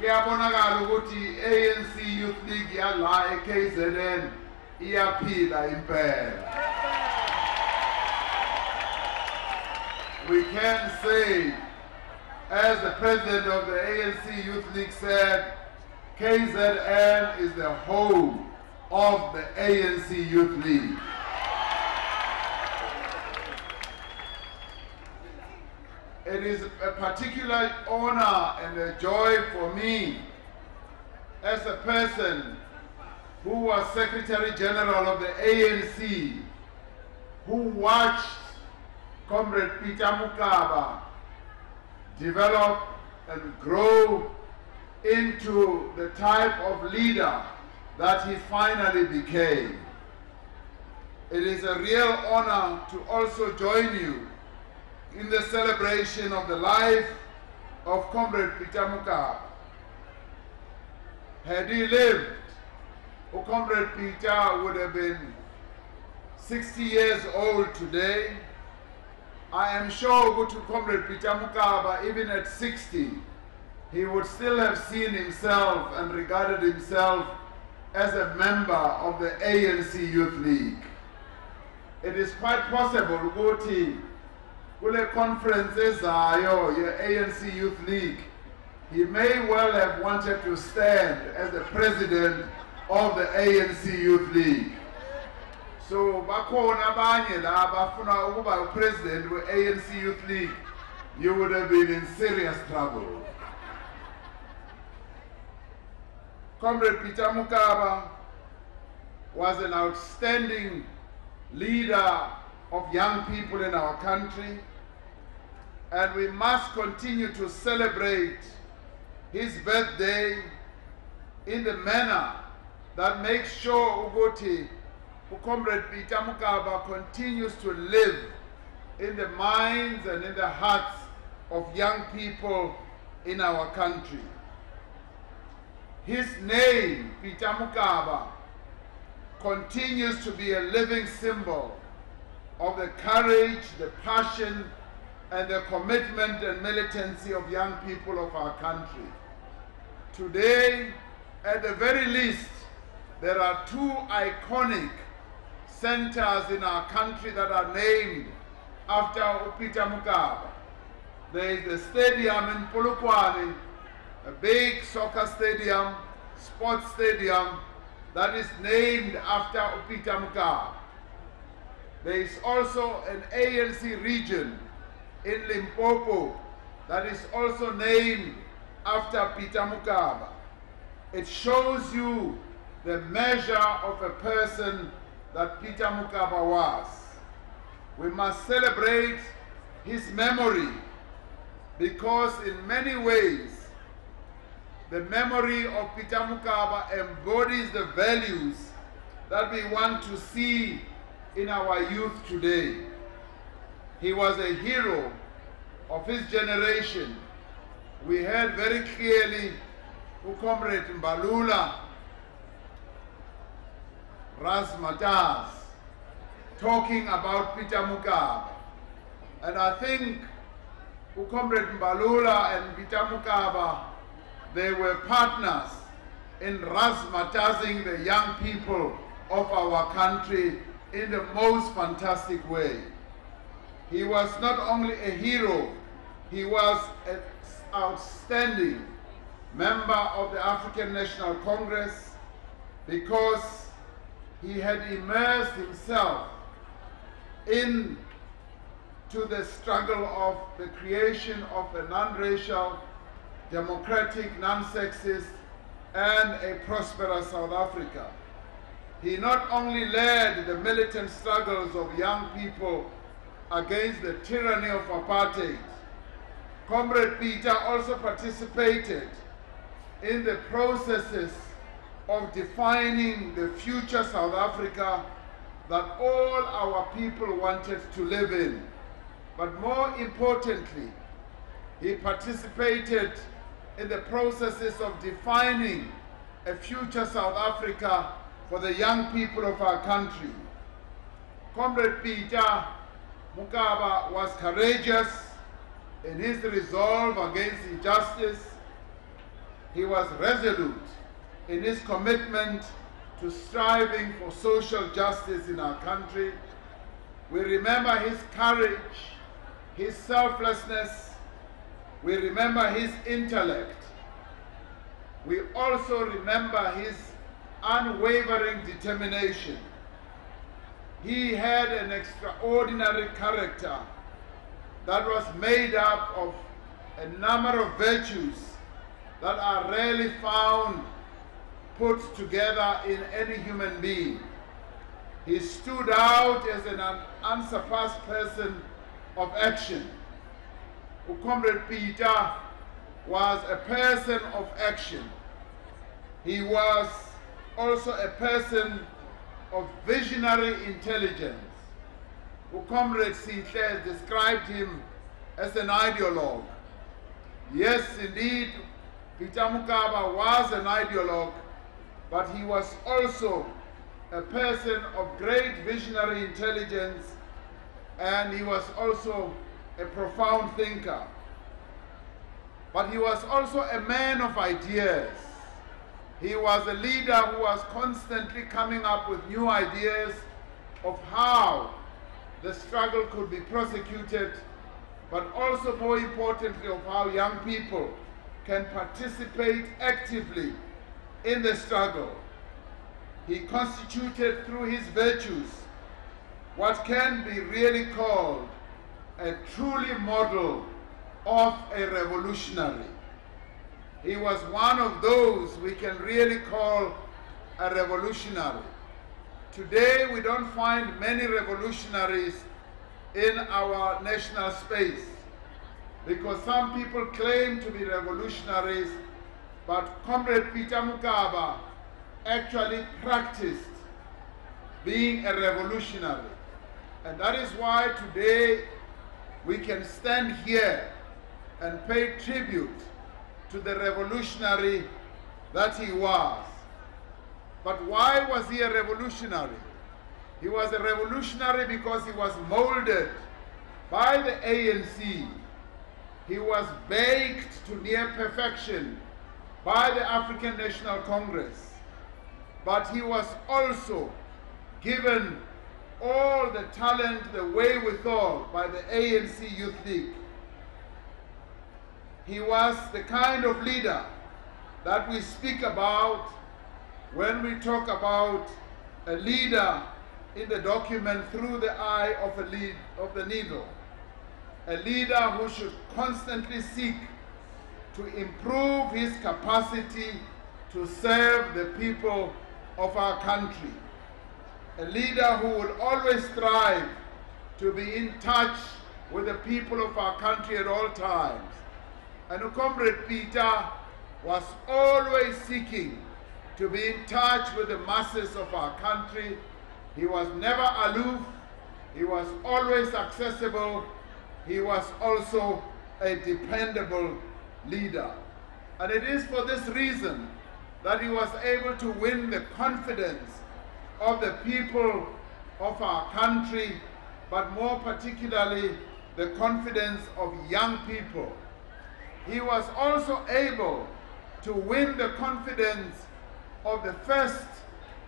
Iyabonakala ukuthi ANC Youth League yala eKZN iyaphila impela. We can say, as the president of the ANC Youth League said, KZN is the home of the ANC Youth League. It is a particular honor and a joy for me as a person who was Secretary General of the ANC, who watched Comrade Peter Mokaba develop and grow into the type of leader that he finally became. It is a real honor to also join you in the celebration of the life of Comrade Peter Mokaba. Had he lived, Comrade Peter would have been 60 years old today. I am sure Comrade Peter Mokaba, even at 60, he would still have seen himself and regarded himself as a member of the ANC Youth League. It is quite possible ukuthi kule conference ezayo ye-ANC Youth League, he may well have wanted to stand as the president of the ANC Youth League. So bakhona abanye la bafuna ukuba president of the ANC Youth League, you would have been in serious trouble. Comrade Peter Mokaba was an outstanding leader of young people in our country, and we must continue to celebrate his birthday in the manner that makes sure ukuthi Comrade Peter Mokaba continues to live in the minds and in the hearts of young people in our country. His name, Peter Mokaba, continues to be a living symbol of the courage, the passion, and the commitment and militancy of young people of our country. Today, at the very least, there are two iconic centers in our country that are named after Peter Mokaba. There is the stadium in Polokwane, a big soccer stadium, sports stadium, that is named after Peter Mokaba. There is also an ANC region in Limpopo that is also named after Peter Mokaba. It shows you the measure of a person that Peter Mokaba was. We must celebrate his memory because in many ways the memory of Peter Mokaba embodies the values that we want to see in our youth today. He was a hero of his generation. We heard very clearly Comrade Mbalula, Razmataz, talking about Peter Mokaba. And I think Comrade Mbalula and Peter Mokaba, they were partners in razzmatazing the young people of our country in the most fantastic way. He was not only a hero, he was an outstanding member of the African National Congress because he had immersed himself in to the struggle of the creation of a non-racial, democratic, non-sexist, and a prosperous South Africa. He not only led the militant struggles of young people against the tyranny of apartheid, Comrade Peter also participated in the processes of defining the future South Africa that all our people wanted to live in. But more importantly, he participated in the processes of defining a future South Africa for the young people of our country. Comrade Peter Mokaba was courageous in his resolve against injustice. He was resolute in his commitment to striving for social justice in our country. We remember his courage, his selflessness. We remember his intellect. We also remember his unwavering determination. He had an extraordinary character that was made up of a number of virtues that are rarely found put together in any human being. He stood out as an unsurpassed person of action. Comrade Peter was a person of action. He was also a person of visionary intelligence. Comrade Sinclair described him as an ideologue. Yes, indeed, Peter Mokaba was an ideologue, but he was also a person of great visionary intelligence, and he was also a profound thinker. But he was also a man of ideas. He was a leader who was constantly coming up with new ideas of how the struggle could be prosecuted, but also more importantly of how young people can participate actively in the struggle. He constituted through his virtues what can be really called a truly model of a revolutionary. He was one of those we can really call a revolutionary. Today we don't find many revolutionaries in our national space because some people claim to be revolutionaries, but Comrade Peter Mokaba actually practiced being a revolutionary. And that is why today we can stand here and pay tribute to the revolutionary that he was. But why was he a revolutionary? He was a revolutionary because he was molded by the ANC. He was baked to near perfection by the African National Congress. But he was also given all the talent, the wherewithal by the ANC Youth League. He was the kind of leader that we speak about when we talk about a leader in the document through the eye of the needle. A leader who should constantly seek to improve his capacity to serve the people of our country. A leader who will always strive to be in touch with the people of our country at all times. And Comrade Peter was always seeking to be in touch with the masses of our country. He was never aloof. He was always accessible. He was also a dependable leader. And it is for this reason that he was able to win the confidence of the people of our country, but more particularly the confidence of young people. He was also able to win the confidence of the first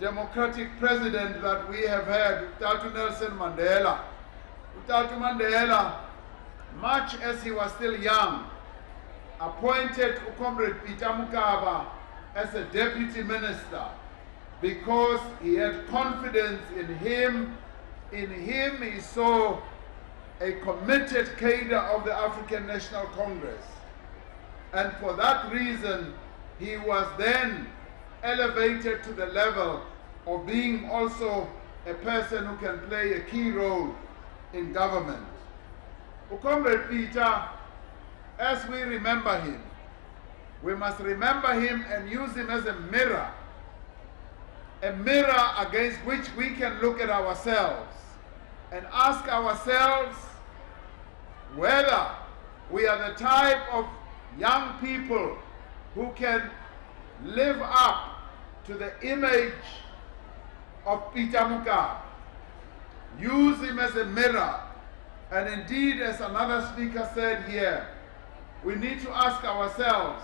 democratic president that we have had, Dr. Nelson Mandela. Dr. Mandela, much as he was still young, appointed Comrade Peter Mokaba as a deputy minister because he had confidence in him. In him he saw a committed cadre of the African National Congress. And for that reason, he was then elevated to the level of being also a person who can play a key role in government. Comrade Peter, as we remember him, we must remember him and use him as a mirror against which we can look at ourselves and ask ourselves whether we are the type of young people who can live up to the image of Peter Mokaba. Use him as a mirror. And indeed, as another speaker said here, we need to ask ourselves,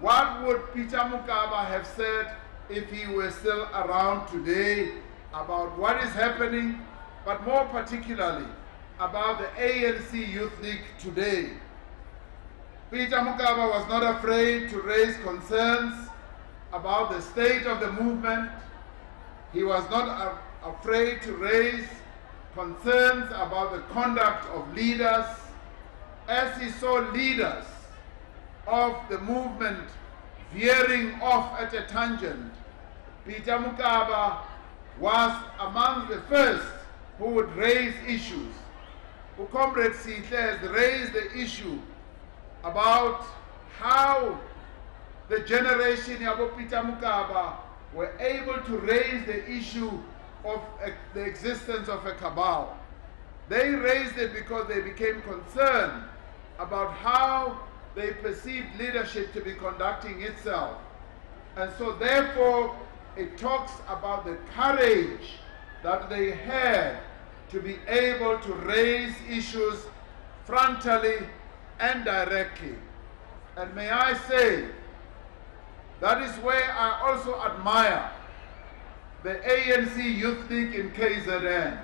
what would Peter Mokaba have said if he were still around today about what is happening, but more particularly about the ANC Youth League today? Peter Mokaba was not afraid to raise concerns about the state of the movement. He was not afraid to raise concerns about the conduct of leaders. As he saw leaders of the movement veering off at a tangent, Peter Mokaba was among the first who would raise issues. Comrade Sihle has raised the issue about how the generation of Peter Mokaba were able to raise the issue of the existence of a cabal. They raised it because they became concerned about how they perceived leadership to be conducting itself. And so therefore, it talks about the courage that they had to be able to raise issues frontally and directly. And may I say, that is where I also admire the ANC Youth League in KZN.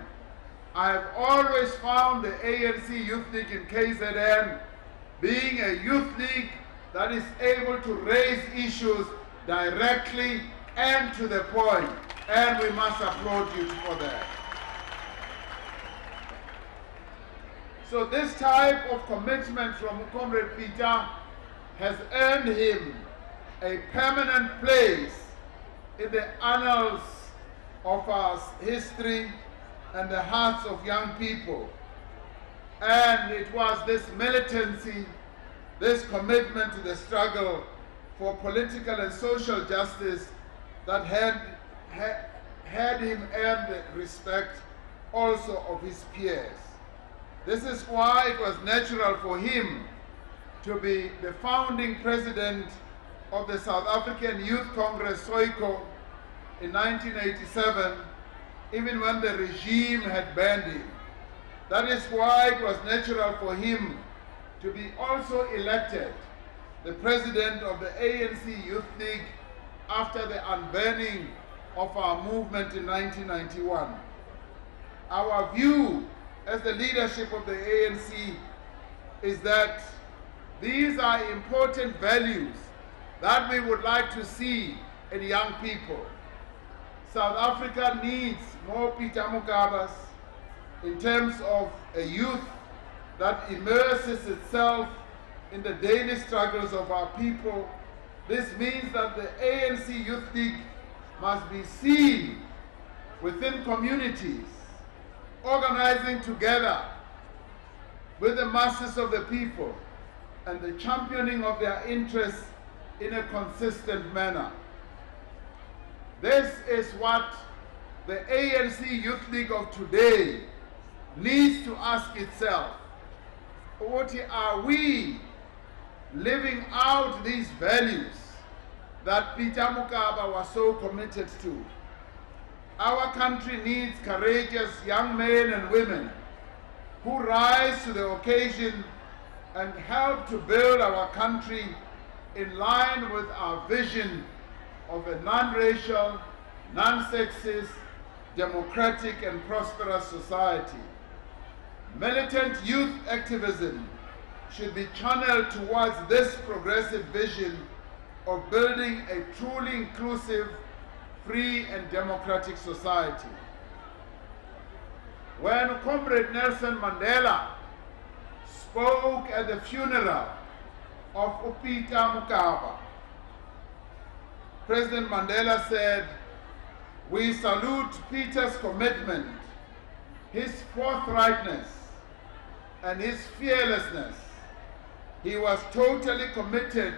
I have always found the ANC Youth League in KZN being a youth league that is able to raise issues directly and to the point, and we must applaud you for that. So this type of commitment from Comrade Peter has earned him a permanent place in the annals of our history and the hearts of young people. And it was this militancy, this commitment to the struggle for political and social justice that had him earn the respect also of his peers. This is why it was natural for him to be the founding president of the South African Youth Congress, SOICO, in 1987, even when the regime had banned him. That is why it was natural for him to be also elected the president of the ANC Youth League after the unbanning of our movement in 1991. Our view as the leadership of the ANC is that these are important values that we would like to see in young people. South Africa needs more Peter Mokabas in terms of a youth that immerses itself in the daily struggles of our people. This means that the ANC Youth League must be seen within communities, organizing together with the masses of the people and the championing of their interests in a consistent manner. This is what the ANC Youth League of today needs to ask itself. What are we living out these values that Peter Mokaba was so committed to? Our country needs courageous young men and women who rise to the occasion and help to build our country in line with our vision of a non-racial, non-sexist, democratic and prosperous society. Militant youth activism should be channeled towards this progressive vision of building a truly inclusive, free and democratic society. when Comrade Nelson Mandela spoke at the funeral of Peter Mokaba, President Mandela said, "We salute Peter's commitment, his forthrightness, and his fearlessness. He was totally committed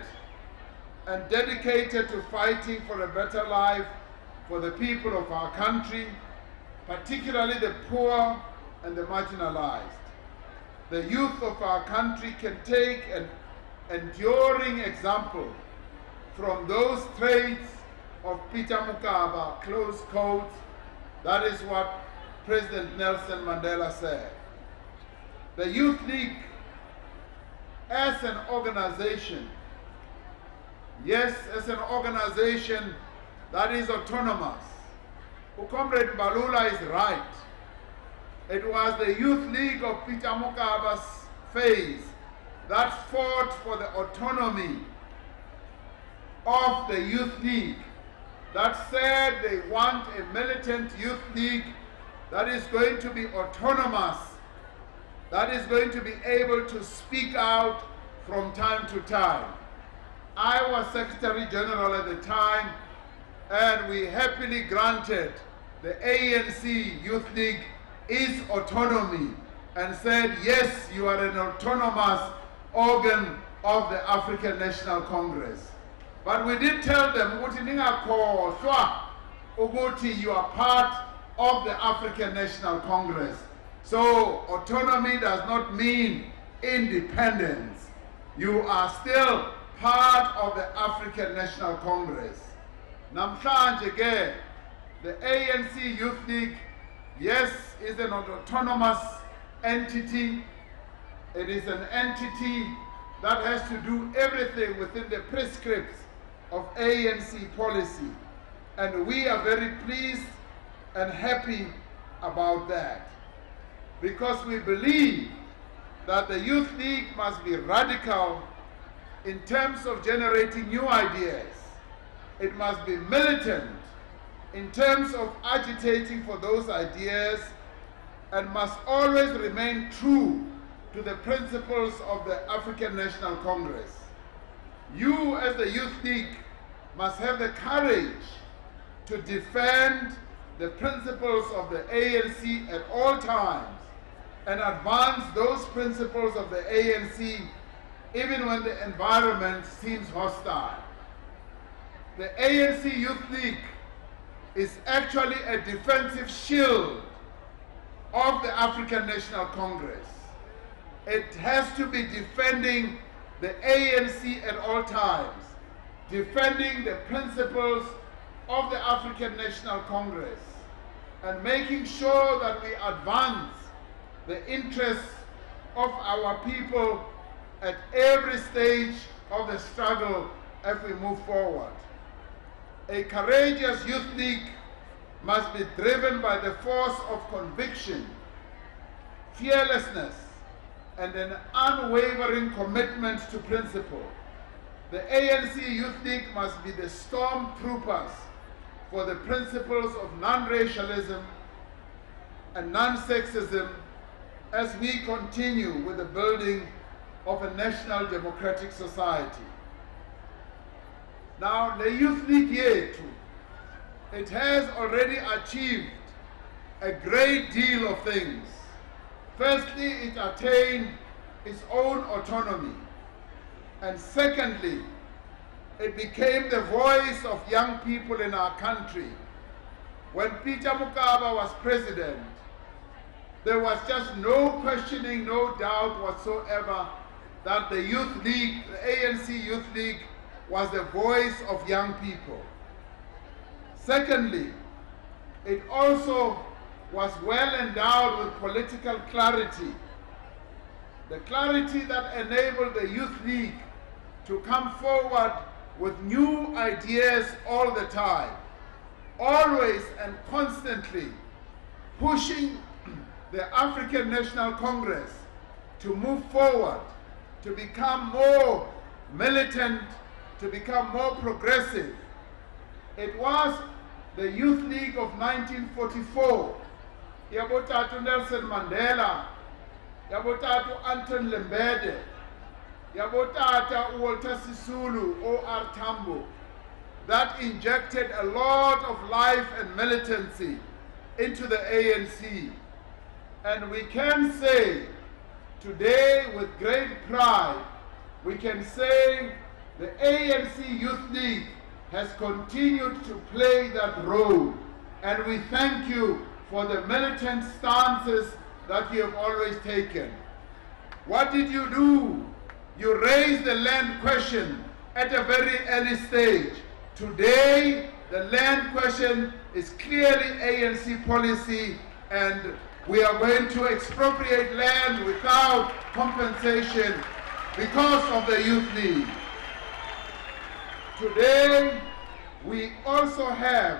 and dedicated to fighting for a better life for the people of our country, particularly the poor and the marginalized. The youth of our country can take an enduring example from those traits of Peter Mokaba," close quote. That is what President Nelson Mandela said. The Youth League, as an organization, yes, as an organization that is autonomous, Comrade Balula is right. It was the Youth League of Peter Mokaba's phase that fought for the autonomy of the Youth League, that said they want a militant Youth League that is going to be autonomous, that is going to be able to speak out from time to time. I was Secretary General at the time, and we happily granted the ANC Youth League its autonomy and said, yes, you are an autonomous organ of the African National Congress. But we did tell them, you are part of the African National Congress. So autonomy does not mean independence. You are still part of the African National Congress. Namhlanje ke, the ANC Youth League, yes, is an autonomous entity. It is an entity that has to do everything within the prescripts of ANC policy. And we are very pleased and happy about that, because we believe that the Youth League must be radical in terms of generating new ideas. It must be militant in terms of agitating for those ideas, and must always remain true to the principles of the African National Congress. You, as the Youth League, must have the courage to defend the principles of the ANC at all times and advance those principles of the ANC even when the environment seems hostile. The ANC Youth League is actually a defensive shield of the African National Congress. It has to be defending the ANC at all times, defending the principles of the African National Congress, and making sure that we advance the interests of our people at every stage of the struggle as we move forward. A courageous Youth League must be driven by the force of conviction, fearlessness, and an unwavering commitment to principle. The ANC Youth League must be the stormtroopers for the principles of non-racialism and non-sexism as we continue with the building of a national democratic society. Now, the Youth League yethu, it has already achieved a great deal of things. Firstly, it attained its own autonomy. And secondly, it became the voice of young people in our country. When Peter Mokaba was president, there was just no questioning, no doubt whatsoever that the Youth League, the ANC Youth League, was the voice of young people. Secondly, it also was well endowed with political clarity. The clarity that enabled the Youth League to come forward with new ideas all the time, always and constantly pushing the African National Congress to move forward, to become more militant, to become more progressive. It was the Youth League of 1944 yabotatu Nelson Mandela, yabotatu Anton Lembede, yabotata Walter Sisulu, O.R. Tambo, that injected a lot of life and militancy into the ANC. And we can say today with great pride, we can say the ANC Youth League has continued to play that role. And we thank you for the militant stances that you have always taken. What did you do? You raised the land question at a very early stage. Today, the land question is clearly ANC policy, and we are going to expropriate land without compensation because of the Youth League. Today, we also have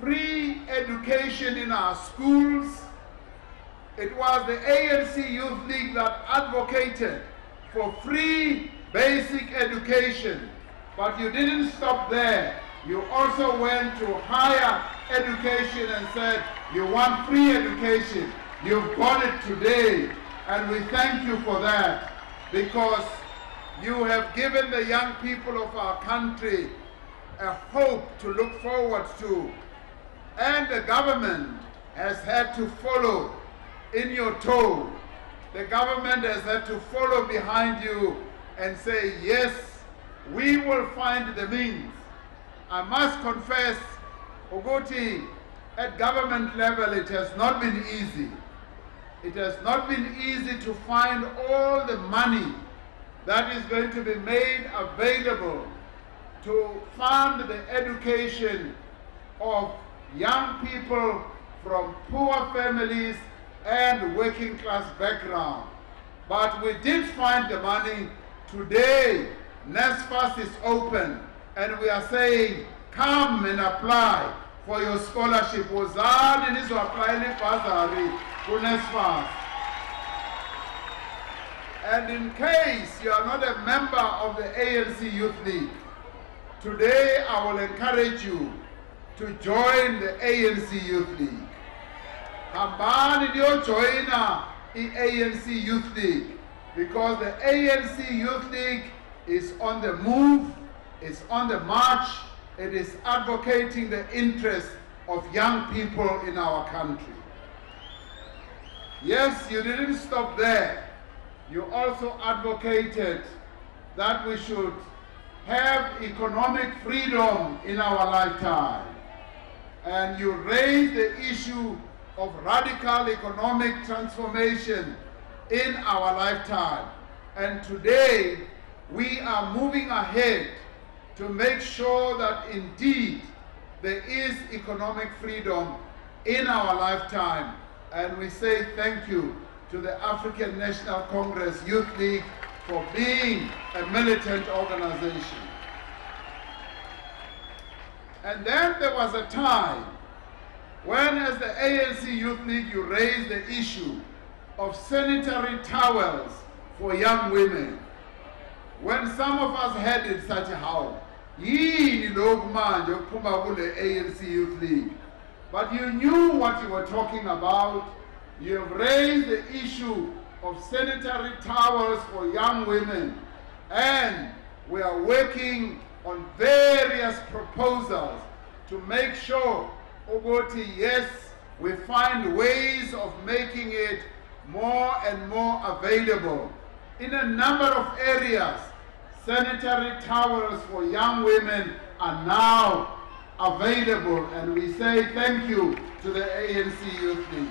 free education in our schools. It was the ANC Youth League that advocated for free basic education. But you didn't stop there. You also went to higher education and said, you want free education. You've got it today. And we thank you for that, because you have given the young people of our country a hope to look forward to. And the government has had to follow in your toe. The government has had to follow behind you and say, yes, we will find the means. I must confess, Ogoti, at government level, it has not been easy. It has not been easy to find all the money that is going to be made available to fund the education of young people from poor families and working class background. But we did find the money. Today, NSFAS is open, and we are saying, come and apply for your scholarship. Wozani nizo apply ni bursary to NSFAS. And in case you are not a member of the ANC Youth League, today I will encourage you to join the ANC Youth League. Hambani niyo joina the ANC Youth League, because the ANC Youth League is on the move, is on the march, it is advocating the interests of young people in our country. Yes, you didn't stop there. You also advocated that we should have economic freedom in our lifetime. And you raised the issue of radical economic transformation in our lifetime. And today, we are moving ahead to make sure that indeed there is economic freedom in our lifetime. And we say thank you to the African National Congress Youth League for being a militant organization. And then there was a time when, as the ANC Youth League, you raised the issue of sanitary towels for young women. When some of us had it such a how, ANC Youth League. But you knew what you were talking about. You have raised the issue of sanitary towels for young women. And we are working on various proposals to make sure, Ogoti, yes, we find ways of making it more and more available. In a number of areas, sanitary towels for young women are now available, and we say thank you to the ANC Youth League.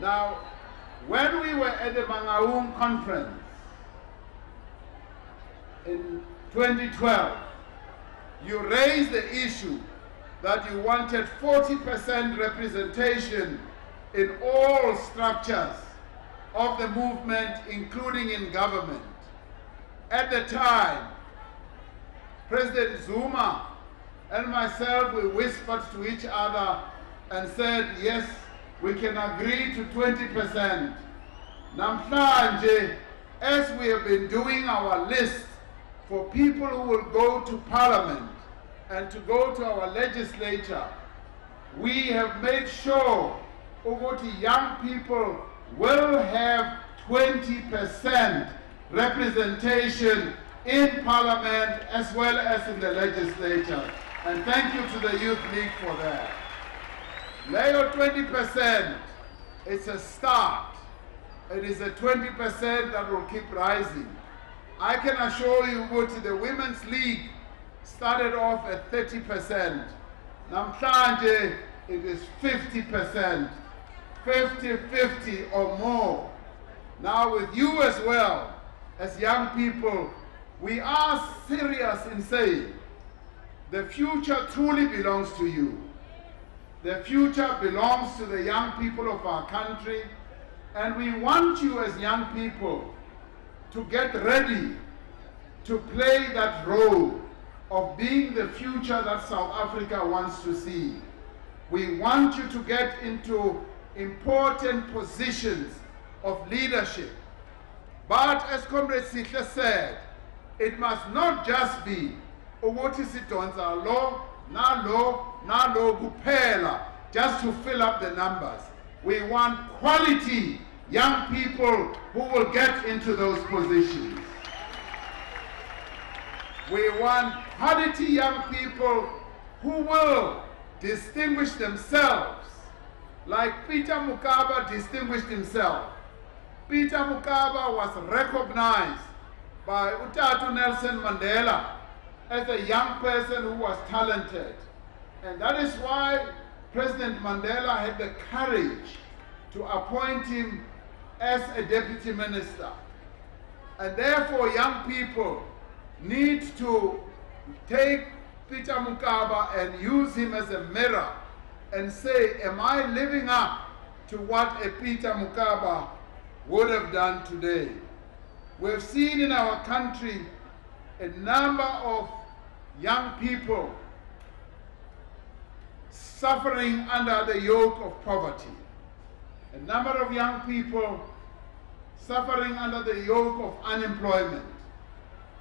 Now, when we were at the Mangaung conference in 2012, you raised the issue that you wanted 40% representation in all structures of the movement, including in government. At the time, President Zuma and myself, we whispered to each other and said, yes, we can agree to 20%. Namhlanje, as we have been doing our list for people who will go to Parliament and to go to our legislature, we have made sure that young people will have 20% representation in Parliament as well as in the legislature. And thank you to the Youth League for that. Layer 20%, it's a start. It is a 20% that will keep rising. I can assure you that the Women's League started off at 30%. Namhlanje, it is 50%, 50-50 or more. Now with you as well, as young people, we are serious in saying the future truly belongs to you. The future belongs to the young people of our country, and we want you as young people to get ready to play that role of being the future that South Africa wants to see. We want you to get into important positions of leadership. But as Comrade Sihle said, it must not just be ukuthi sidonsa lo, nalo kuphela, just to fill up the numbers. We want quality young people who will get into those positions. We want quality young people who will distinguish themselves, like Peter Mokaba distinguished himself. Peter Mokaba was recognized by Utatu Nelson Mandela as a young person who was talented. And that is why President Mandela had the courage to appoint him as a deputy minister. And therefore, young people need to take Peter Mokaba and use him as a mirror and say, am I living up to what a Peter Mokaba would have done today? We've seen in our country a number of young people suffering under the yoke of poverty. A number of young people suffering under the yoke of unemployment.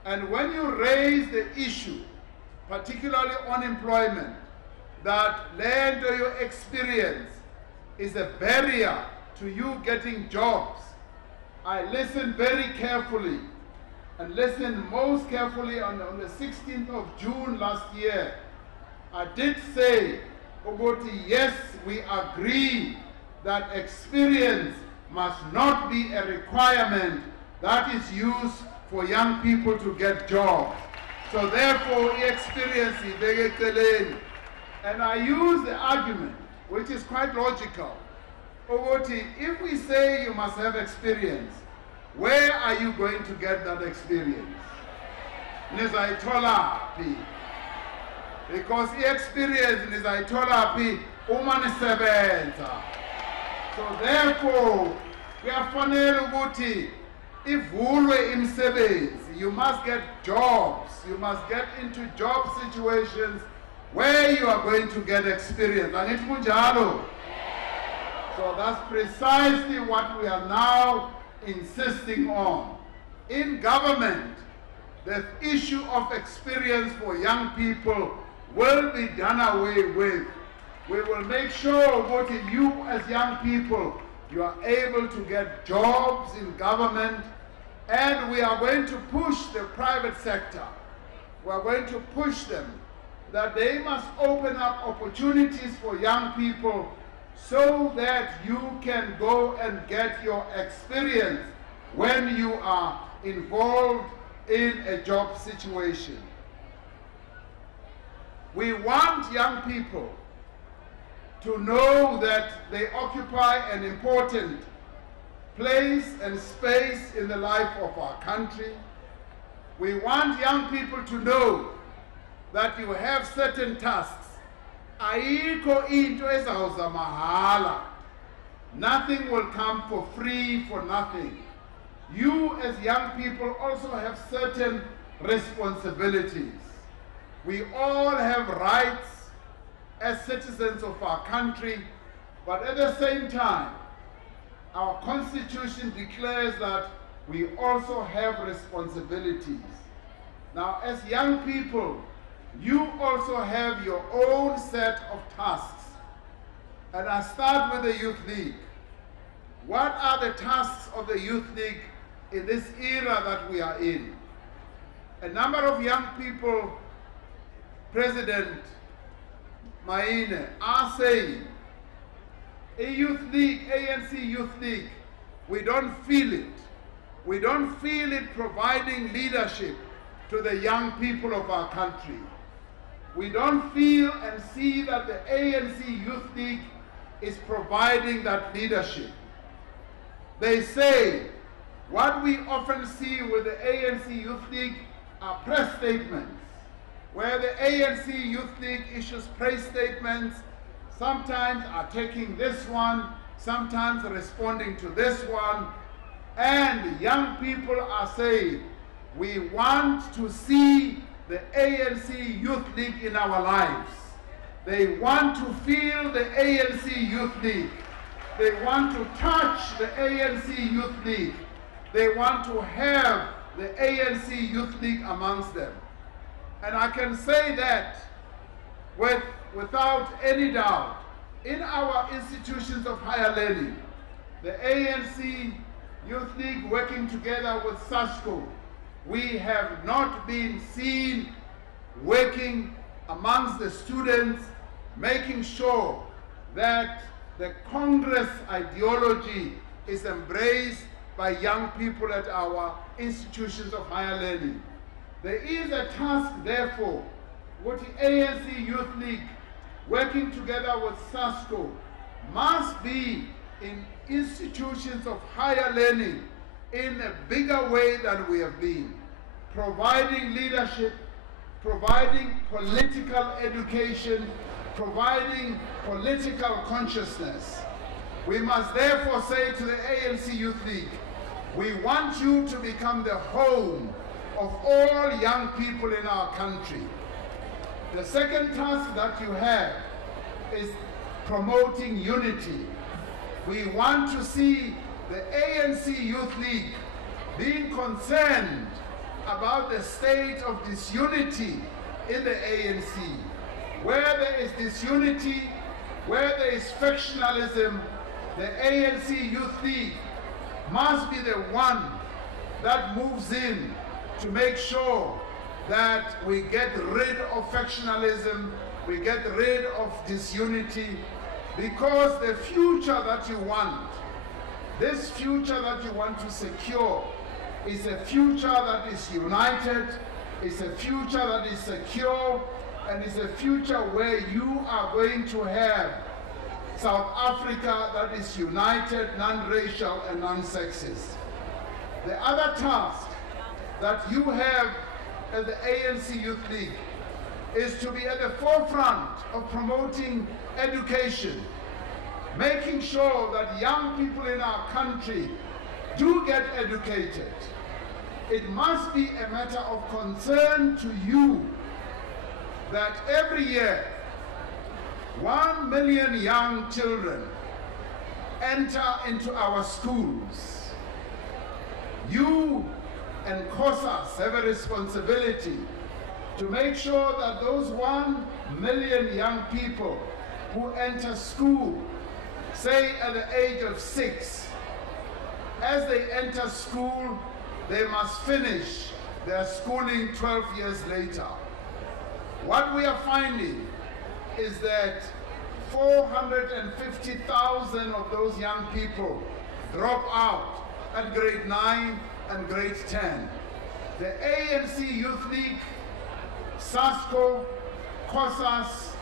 And when you raise the issue, particularly unemployment, that learned your experience is a barrier to you getting jobs, I listened very carefully and listened most carefully on the 16th of June last year. I did say, yes, we agree that experience must not be a requirement that is used for young people to get jobs. So therefore, experience is. And I use the argument, which is quite logical. If we say you must have experience, where are you going to get that experience? Because experience is so therefore, we are funny ivulwe imisebenzi, you must get jobs, you must get into job situations where you are going to get experience. So that's precisely what we are now insisting on. In government, the issue of experience for young people will be done away with. We will make sure that you as young people, you are able to get jobs in government, and we are going to push the private sector. We are going to push them that they must open up opportunities for young people so that you can go and get your experience when you are involved in a job situation. We want young people to know that they occupy an important place and space in the life of our country. We want young people to know that you have certain tasks. Ayikho into ezawuza mahala. Nothing will come for free, for nothing. You as young people also have certain responsibilities. We all have rights as citizens of our country, but at the same time, our Constitution declares that we also have responsibilities. Now, as young people, you also have your own set of tasks And I start with the Youth League. What are the tasks of the Youth League in this era that we are in? A number of young people, President Maine, are saying, a Youth League, ANC Youth League, we don't feel it. We don't feel it providing leadership to the young people of our country. We don't feel and see that the ANC Youth League is providing that leadership. They say, what we often see with the ANC Youth League are press statements, where the ANC Youth League issues press statements, sometimes are taking this one, sometimes responding to this one, and young people are saying, we want to see the ANC Youth League in our lives. They want to feel the ANC Youth League. They want to touch the ANC Youth League. They want to have the ANC Youth League amongst them. And I can say that without any doubt, in our institutions of higher learning, the ANC Youth League working together with SASCO, we have not been seen working amongst the students, making sure that the Congress ideology is embraced by young people at our institutions of higher learning. There is a task, therefore, with the ANC Youth League working together with SASCO must be in institutions of higher learning in a bigger way than we have been, providing leadership, providing political education, providing political consciousness. We must therefore say to the ANC Youth League, we want you to become the home of all young people in our country. The second task that you have is promoting unity. We want to see the ANC Youth League being concerned about the state of disunity in the ANC. Where there is disunity, where there is factionalism, the ANC Youth League must be the one that moves in to make sure that we get rid of factionalism, we get rid of disunity, because the future that you want, this future that you want to secure, is a future that is united, is a future that is secure, and is a future where you are going to have South Africa that is united, non-racial, and non-sexist. The other task that you have as the ANC Youth League is to be at the forefront of promoting education, making sure that young people in our country do get educated. It must be a matter of concern to you that every year 1 million young children enter into our schools. You and COSAS have a responsibility to make sure that those 1 million young people who enter school, say at the age of 6, as they enter school, they must finish their schooling 12 years later. What we are finding is that 450,000 of those young people drop out at grade 9 and grade 10. The ANC Youth League, SASCO, COSAS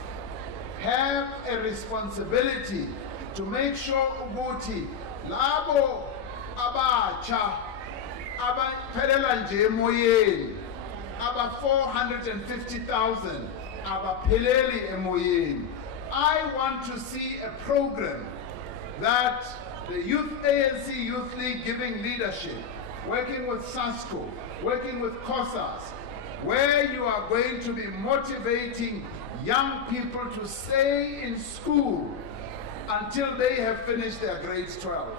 have a responsibility to make sure ukuthi labo abatsha abaphelela nje emoyeni aba 450,000 abapheleli emoyeni. I want to see a program that the ANC Youth League giving leadership, working with SASCO, working with COSAS, where you are going to be motivating young people to stay in school until they have finished their grade 12.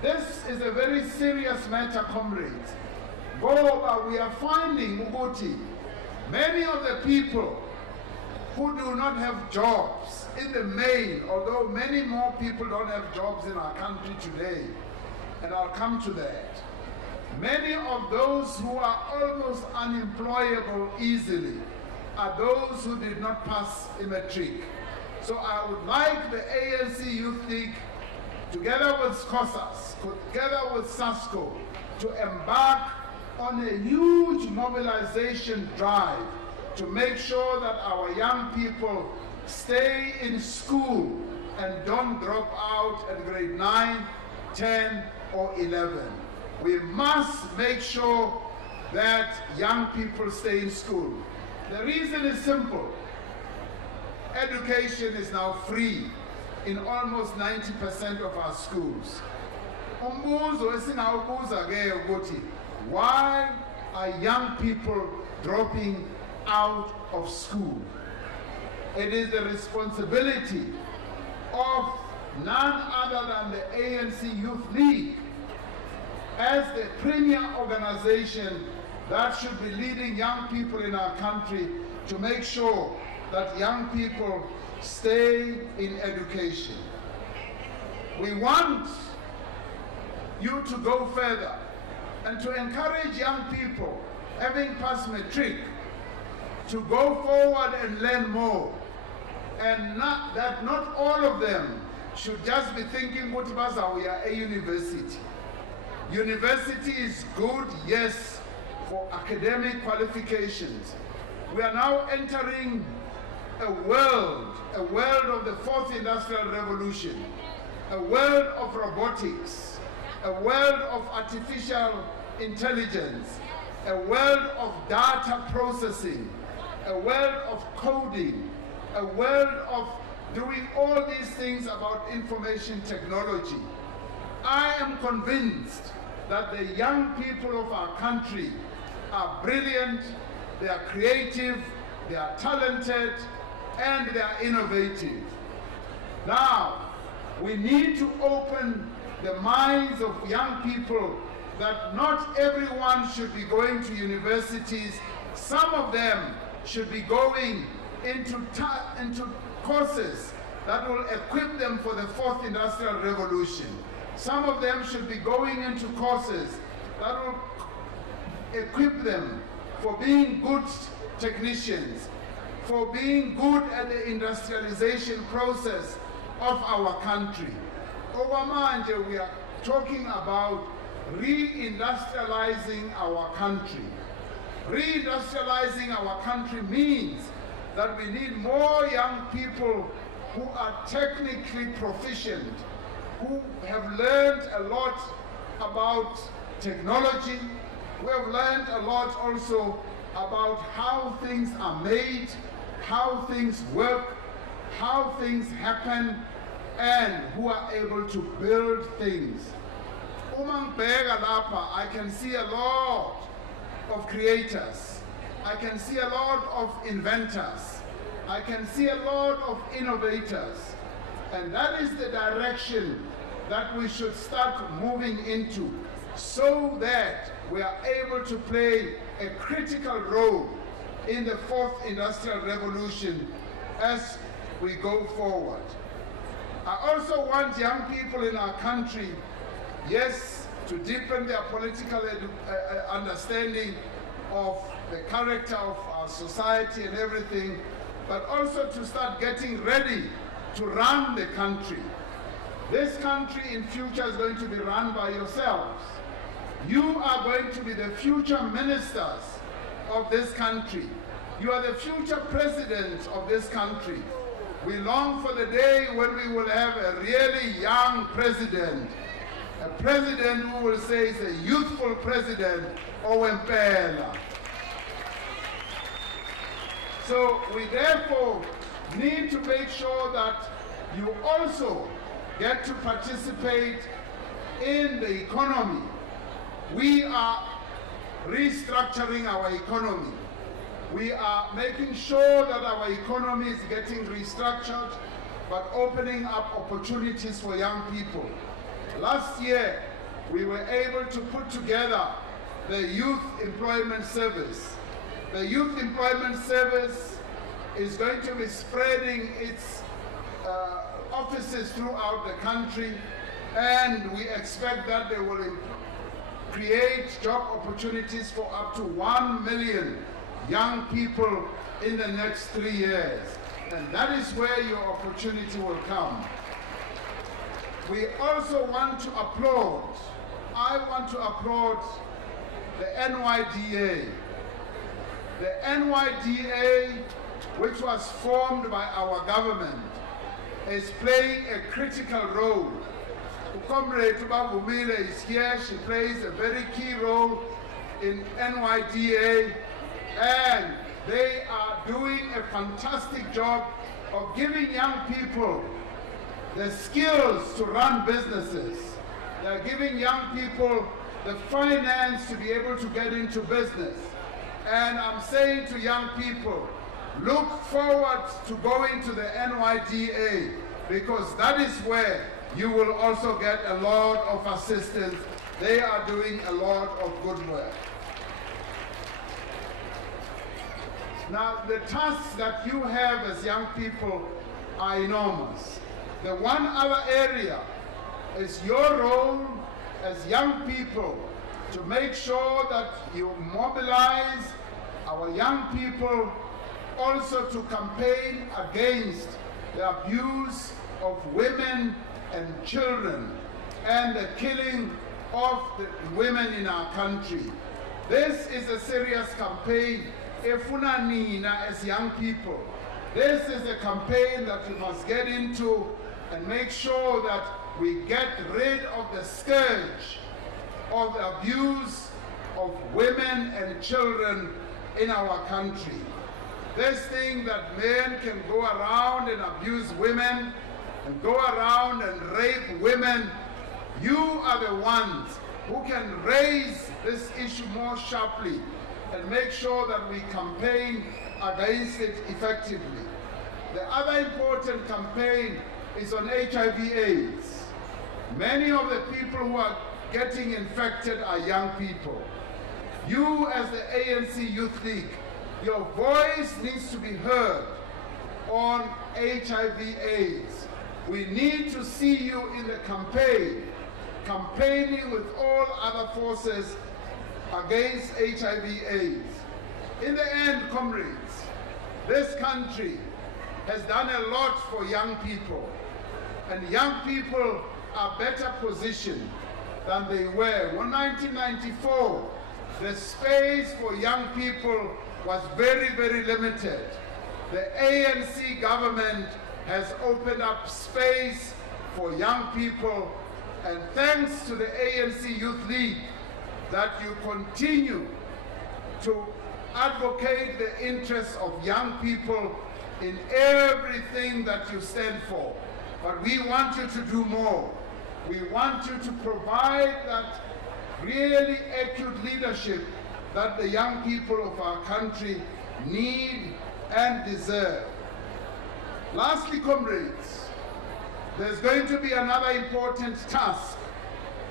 This is a very serious matter, comrades. Ngoba we are finding ukuthi many of the people who do not have jobs in the main, although many more people don't have jobs in our country today, and I'll come to that. Many of those who are almost unemployable easily are those who did not pass a matric. So I would like the ANC Youth League, together with SCOSAS, together with SASCO, to embark on a huge mobilization drive to make sure that our young people stay in school and don't drop out at grade 9, 10, or 11. We must make sure that young people stay in school. The reason is simple. Education is now free in almost 90% of our schools. Why are young people dropping out of school? It is the responsibility of none other than the ANC Youth League as the premier organization that should be leading young people in our country to make sure that young people stay in education. We want you to go further and to encourage young people having passed matric to go forward and learn more, and not all of them should just be thinking what we are a university. University is good, yes, for academic qualifications. We are now entering a world of the fourth industrial revolution, a world of robotics, a world of artificial intelligence, a world of data processing, a world of coding, a world of doing all these things about information technology. I am convinced that the young people of our country are brilliant, they are creative, they are talented, and they are innovative. Now, we need to open the minds of young people that not everyone should be going to universities. Some of them should be going into courses that will equip them for the fourth industrial revolution. Some of them should be going into courses that will equip them for being good technicians, for being good at the industrialization process of our country. Over manje, we are talking about reindustrializing our country. Reindustrializing our country means that we need more young people who are technically proficient, who have learned a lot about technology, who have learned a lot also about how things are made, how things work, how things happen, and who are able to build things. I can see a lot of creators. I can see a lot of inventors. I can see a lot of innovators. And that is the direction that we should start moving into, so that we are able to play a critical role in the fourth industrial revolution as we go forward. I also want young people in our country, yes, to deepen their political understanding of the character of our society and everything, but also to start getting ready to run the country. This country in future is going to be run by yourselves. You are going to be the future ministers of this country. You are the future president of this country. We long for the day when we will have a really young president, a president who will say is a youthful president, Owempela. So we therefore need to make sure that you also get to participate in the economy. We are restructuring our economy. We are making sure that our economy is getting restructured, but opening up opportunities for young people. Last year, we were able to put together the Youth Employment Service. The Youth Employment Service is going to be spreading its offices throughout the country, and we expect that they will create job opportunities for up to 1 million young people in the next 3 years. And that is where your opportunity will come. We also want to applaud, I want to applaud the NYDA. The NYDA, which was formed by our government, is playing a critical role. Comrade Tubavumile is here. She plays a very key role in NYDA, and they are doing a fantastic job of giving young people the skills to run businesses. They're giving young people the finance to be able to get into business. And I'm saying to young people, look forward to going to the NYDA, because that is where you will also get a lot of assistance. They are doing a lot of good work. Now, the tasks that you have as young people are enormous. The one other area is your role as young people to make sure that you mobilize our young people also to campaign against the abuse of women and children and the killing of the women in our country. This is a serious campaign. Efuna Nina as young people. This is a campaign that we must get into and make sure that we get rid of the scourge of the abuse of women and children in our country. This thing that men can go around and abuse women and go around and rape women, you are the ones who can raise this issue more sharply and make sure that we campaign against it effectively. The other important campaign is on HIV/AIDS. Many of the people who are getting infected are young people. You as the ANC Youth League, your voice needs to be heard on HIV/AIDS. We need to see you in the campaign, campaigning with all other forces against HIV/AIDS. In the end, comrades, this country has done a lot for young people, and young people are better positioned than they were. In 1994, the space for young people was very, very limited. The ANC government has opened up space for young people, and thanks to the ANC Youth League that you continue to advocate the interests of young people in everything that you stand for. But we want you to do more. We want you to provide that really acute leadership that the young people of our country need and deserve. Lastly, comrades, there's going to be another important task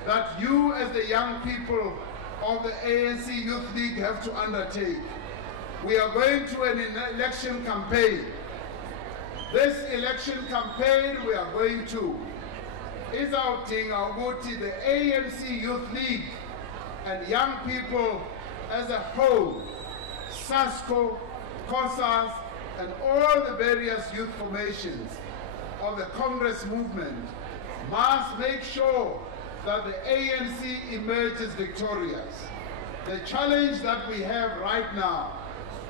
that you as the young people of the ANC Youth League have to undertake. We are going to an election campaign. This election campaign we are going to is outing the ANC Youth League and young people as a whole, SASCO, COSAS, and all the various youth formations of the Congress movement must make sure that the ANC emerges victorious. The challenge that we have right now,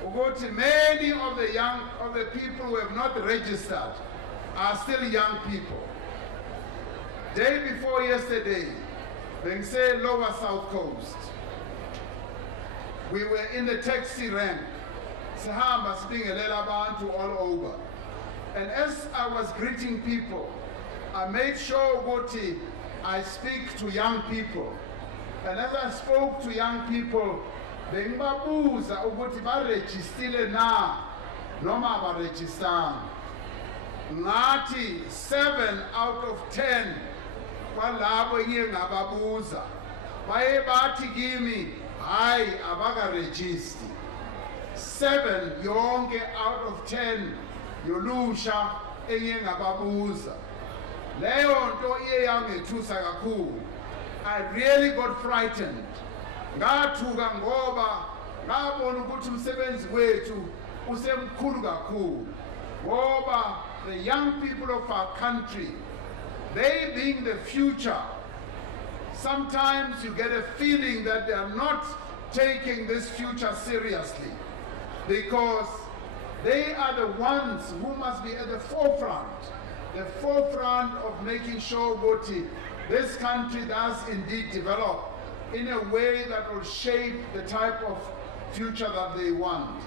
many of the people who have not registered are still young people. Day before yesterday, being say Lower South Coast, we were in the taxi rank, Sahamba Spingelela Bantu all over. And as I was greeting people, I made sure I speak to young people. And as I spoke to young people, bengibabuza ukuthi barejistile na noma abarejistanga. Ngathi 7 out of 10 kwalabo engiye ngababuza baye bathi kimi hayi abakaregisti. 7 yonke out of 10 yolusha engingababuza. Leyo nto iye yangethusa kakhulu. I really got frightened. Ngathuka ngoba ngabona ukuthi umsebenzi wethu usemkhulu kakhulu. Ngoba the young people of our country, they being the future, sometimes you get a feeling that they are not taking this future seriously, because they are the ones who must be at the forefront of making sure that this country does indeed develop in a way that will shape the type of future that they want.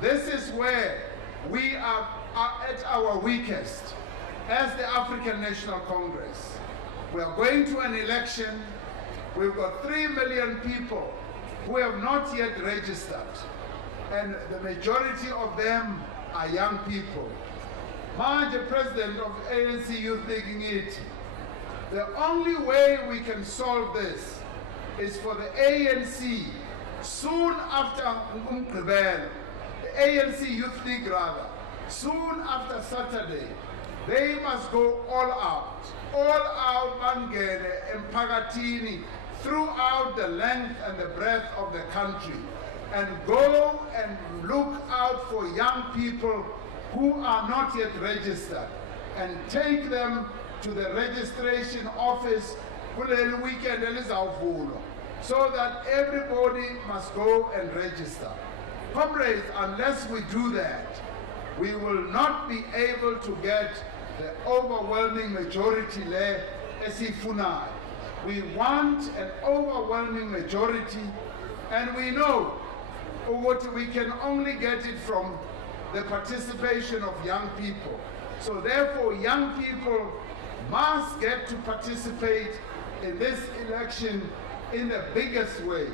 This is where we are at our weakest as the African National Congress. We are going to an election. We've got 3 million people who have not yet registered, and the majority of them are young people. Manje President of ANC Youth League, the only way we can solve this is for the ANC, soon after the ANC Youth League rather, soon after Saturday, they must go all out bangene emphakathini throughout the length and the breadth of the country, and go and look out for young people who are not yet registered, and take them to the registration office kuleli weekend elizawuvulwa, so that everybody must go and register. Comrades, unless we do that, we will not be able to get the overwhelming majority there esifunayo. We want an overwhelming majority, and we know what we can only get it from the participation of young people. So therefore, young people must get to participate in this election in the biggest way.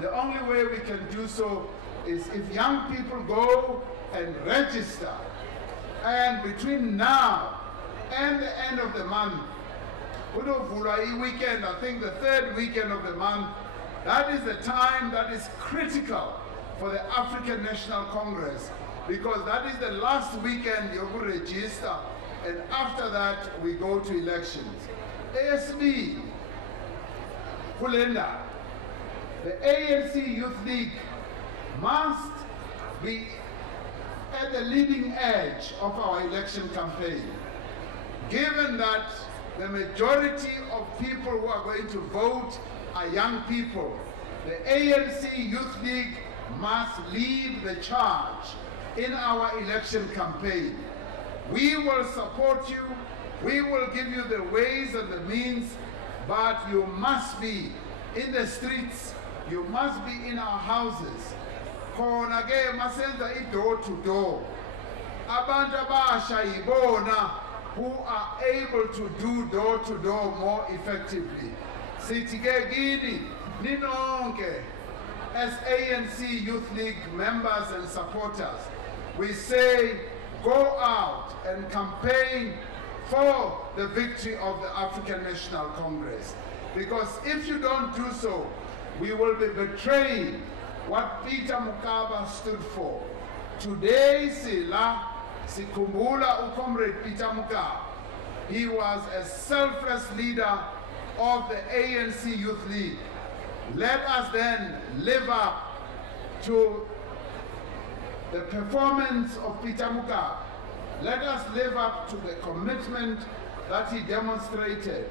The only way we can do so is if young people go and register. And between now and the end of the month, weekend, I think the 3rd weekend of the month, that is the time that is critical for the African National Congress, because that is the last weekend you will register, and after that we go to elections. ASB, Kulenda, the ANC Youth League must be at the leading edge of our election campaign. Given that the majority of people who are going to vote are young people, the ANC Youth League must lead the charge in our election campaign. We will support you, we will give you the ways and the means, but you must be in the streets, you must be in our houses. Khona ke masenza door to door. Abantu abasha yibona who are able to do door to door more effectively. Sithi ke kini ninonke as ANC Youth League members and supporters, we say go out and campaign for the victory of the African National Congress. Because if you don't do so, we will be betraying what Peter Mokaba stood for. Today, Sila, Sikumbula Comrade Peter Mokaba. He was a selfless leader of the ANC Youth League. Let us then live up to the performance of Peter Mokaba. Let us live up to the commitment that he demonstrated.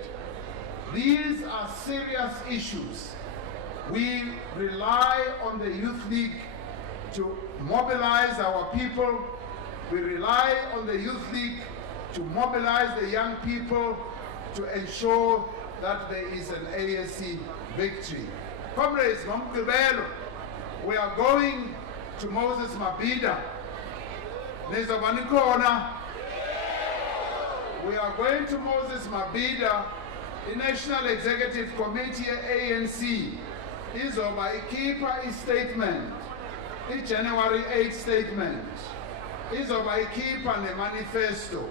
These are serious issues. We rely on the Youth League to mobilize our people. We rely on the Youth League to mobilize the young people to ensure that there is an ANC victory. Comrades, we are going to Moses Mabhida. We are going to Moses Mabhida, the National Executive Committee ANC. Izoba ikhipha statement, January 8 statement. Izoba ikhipha manifesto.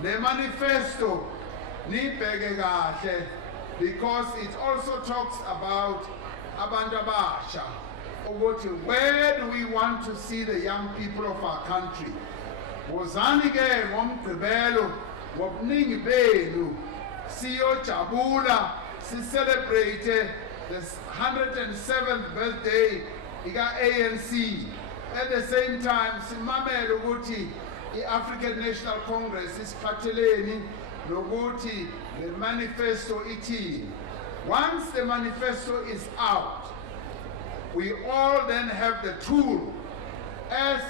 The manifesto nibheke kahle, because it also talks about abantu abasha. Where do we want to see the young people of our country? Wozani ke ngomgqibelo ngobuningi benu siyojabula celebrate the 107th birthday ika ANC. At the same time simamele ukuthi i-African National Congress isiphatheleni nokuthi the manifesto ithini. Once the manifesto is out, we all then have the tool as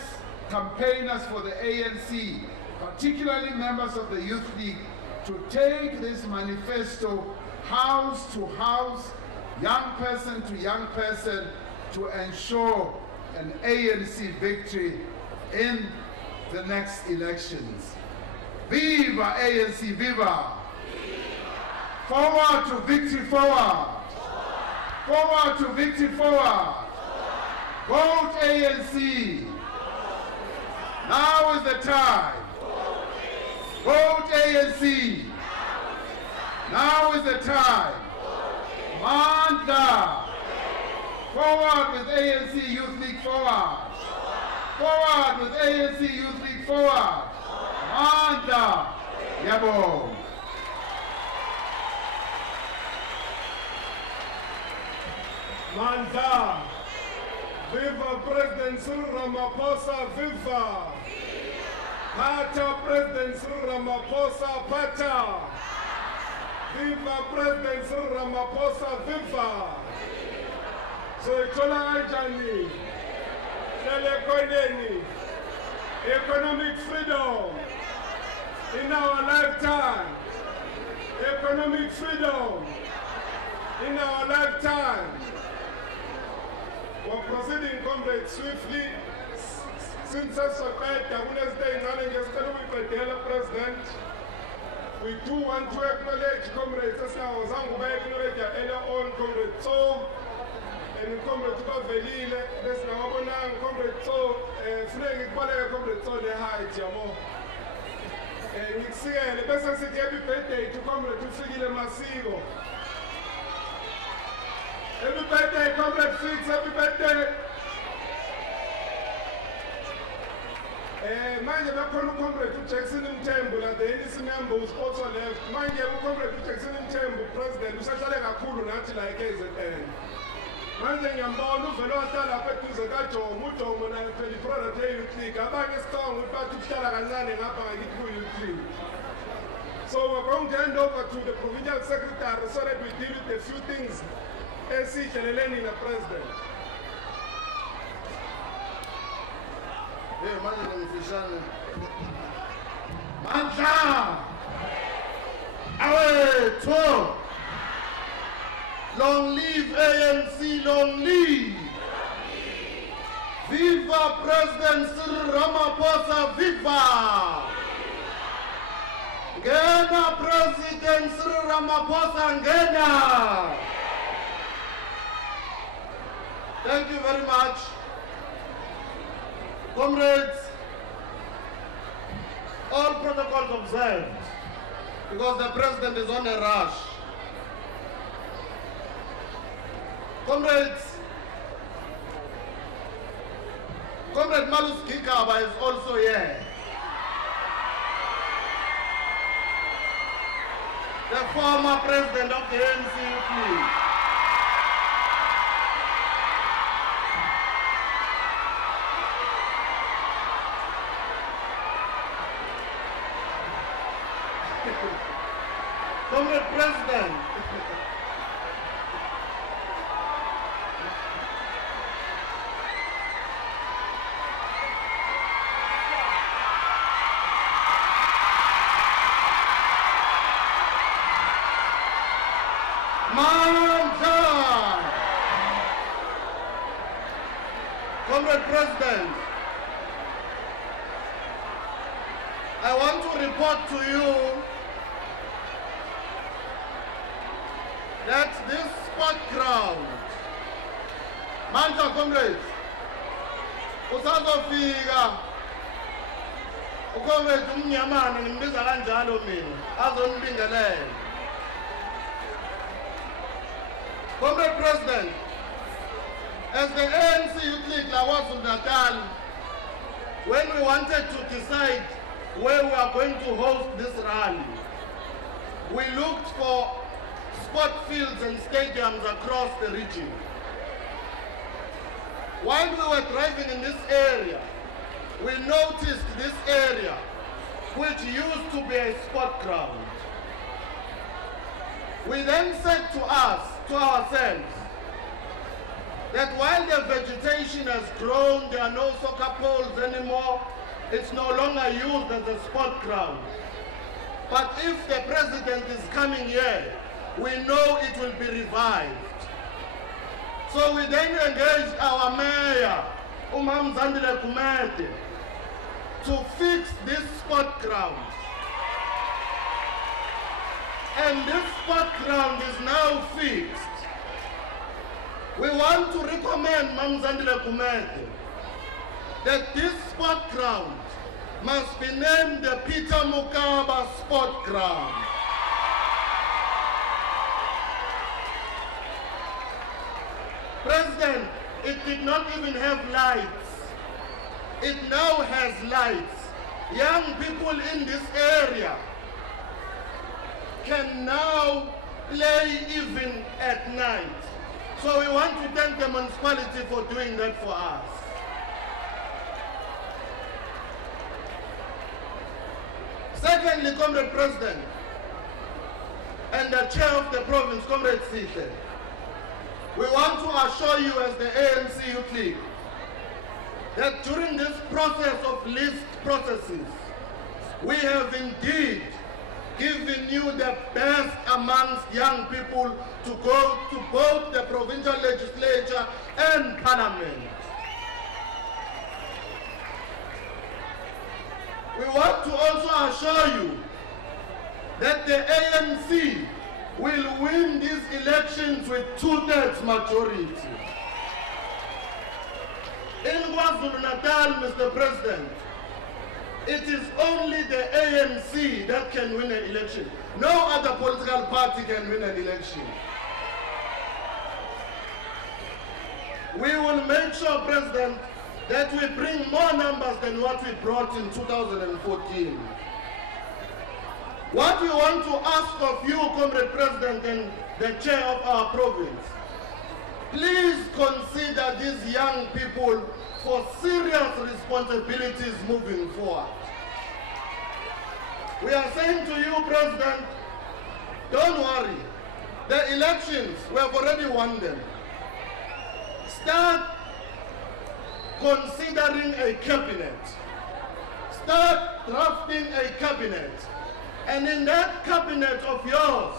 campaigners for the ANC, particularly members of the Youth League, to take this manifesto house to house, young person to young person, to ensure an ANC victory in the next elections. Viva ANC, viva! Forward to victory, forward! Forward to victory, forward! Vote ANC! Now is the time! Vote ANC! Now is the time! Mandla! Forward with ANC Youth League, forward! Forward with ANC Youth League, forward! Mandla! Yabo! Mandla! Viva President Cyril Ramaphosa, viva! Pata President Cyril Ramaphosa, pata! Viva President Cyril Ramaphosa, viva! So itola kanjani? Economic freedom in our lifetime. Economic freedom in our lifetime. We're proceeding, comrades, swiftly. Since Wednesday, President, we do want to acknowledge comrades as I was acknowledge earlier on, comrades. So, and comrades Velile, this now comrades. So, comrades on the height, Yamo. And we see the best city every birthday to comrades to Figile Masigo. Every birthday, comrade Fix, every birthday. Mind you, comrade to Jackson in Temple, and the NDC member who's also left. Mind you, comrade to Jackson in Temple, President, who's actually a cool, not like KZN. Mind you, I'm bound to follow us all up to the Gacho, Muto, when I tell you, brother, you think, I'm buying a stone with Batu Stara and Nani, I'm buying it for you too. So we're going to hand over to the provincial secretary so that we deal with a few things. AC Cheleleni na president. Mandla! Away, two! Long live ANC, long live! Viva President Cyril Ramaphosa, viva! Ngena President Cyril Ramaphosa, ngena! Thank you very much. Comrades, all protocols observed, because the president is on a rush. Comrades, Comrade Malus Kikaba is also here. The former president of the ANC Youth League. Comrade President, Comrade President, I want to report to you that this sport ground, Manta comrades, usazofika ucomrade umnyamana ngimbiza kanjalo mina azonibingelela. Comrade President, As the ANC Youth League KwaZulu-Natal, when we wanted to decide where we are going to host this rally, we looked for sport fields and stadiums across the region. While we were driving in this area, we noticed this area, which used to be a sport ground. We then said to ourselves, that while the vegetation has grown, there are no soccer poles anymore, it's no longer used as a sport ground. But if the president is coming here, we know it will be revived. So we then engaged our mayor, Zandile Kumete, to fix this sport ground. And this sport ground is now fixed. We want to recommend Zandile Kumete that this sport ground must be named the Peter Mokaba Sport Ground. President, it did not even have lights. It now has lights. Young people in this area can now play even at night. So we want to thank the municipality for doing that for us. Secondly, Comrade President, and the chair of the province, Comrade Sihle, we want to assure you as the ANC Youth League that during this process of list processes, we have indeed given you the best amongst young people to go to both the provincial legislature and parliament. We want to also assure you that the ANC will win these elections with 2/3 majority. In KwaZulu-Natal, Mr. President, it is only the ANC that can win an election. No other political party can win an election. We will make sure, President, that we bring more numbers than what we brought in 2014. What we want to ask of you, Comrade President and the chair of our province, please consider these young people for serious responsibilities moving forward. We are saying to you, President, don't worry. The elections, we have already won them. Start considering a cabinet. Start drafting a cabinet. And in that cabinet of yours,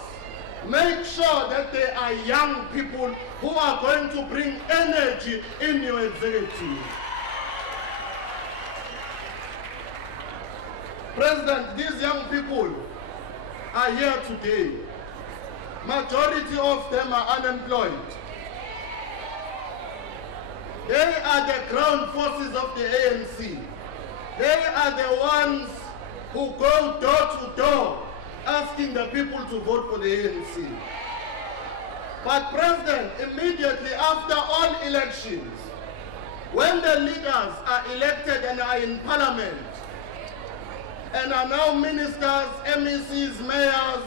make sure that there are young people who are going to bring energy in your executive. President, these young people are here today. Majority of them are unemployed. They are the ground forces of the ANC. They are the ones who go door to door asking the people to vote for the ANC. But President, immediately after all elections, when the leaders are elected and are in parliament, and are now ministers, MECs, mayors,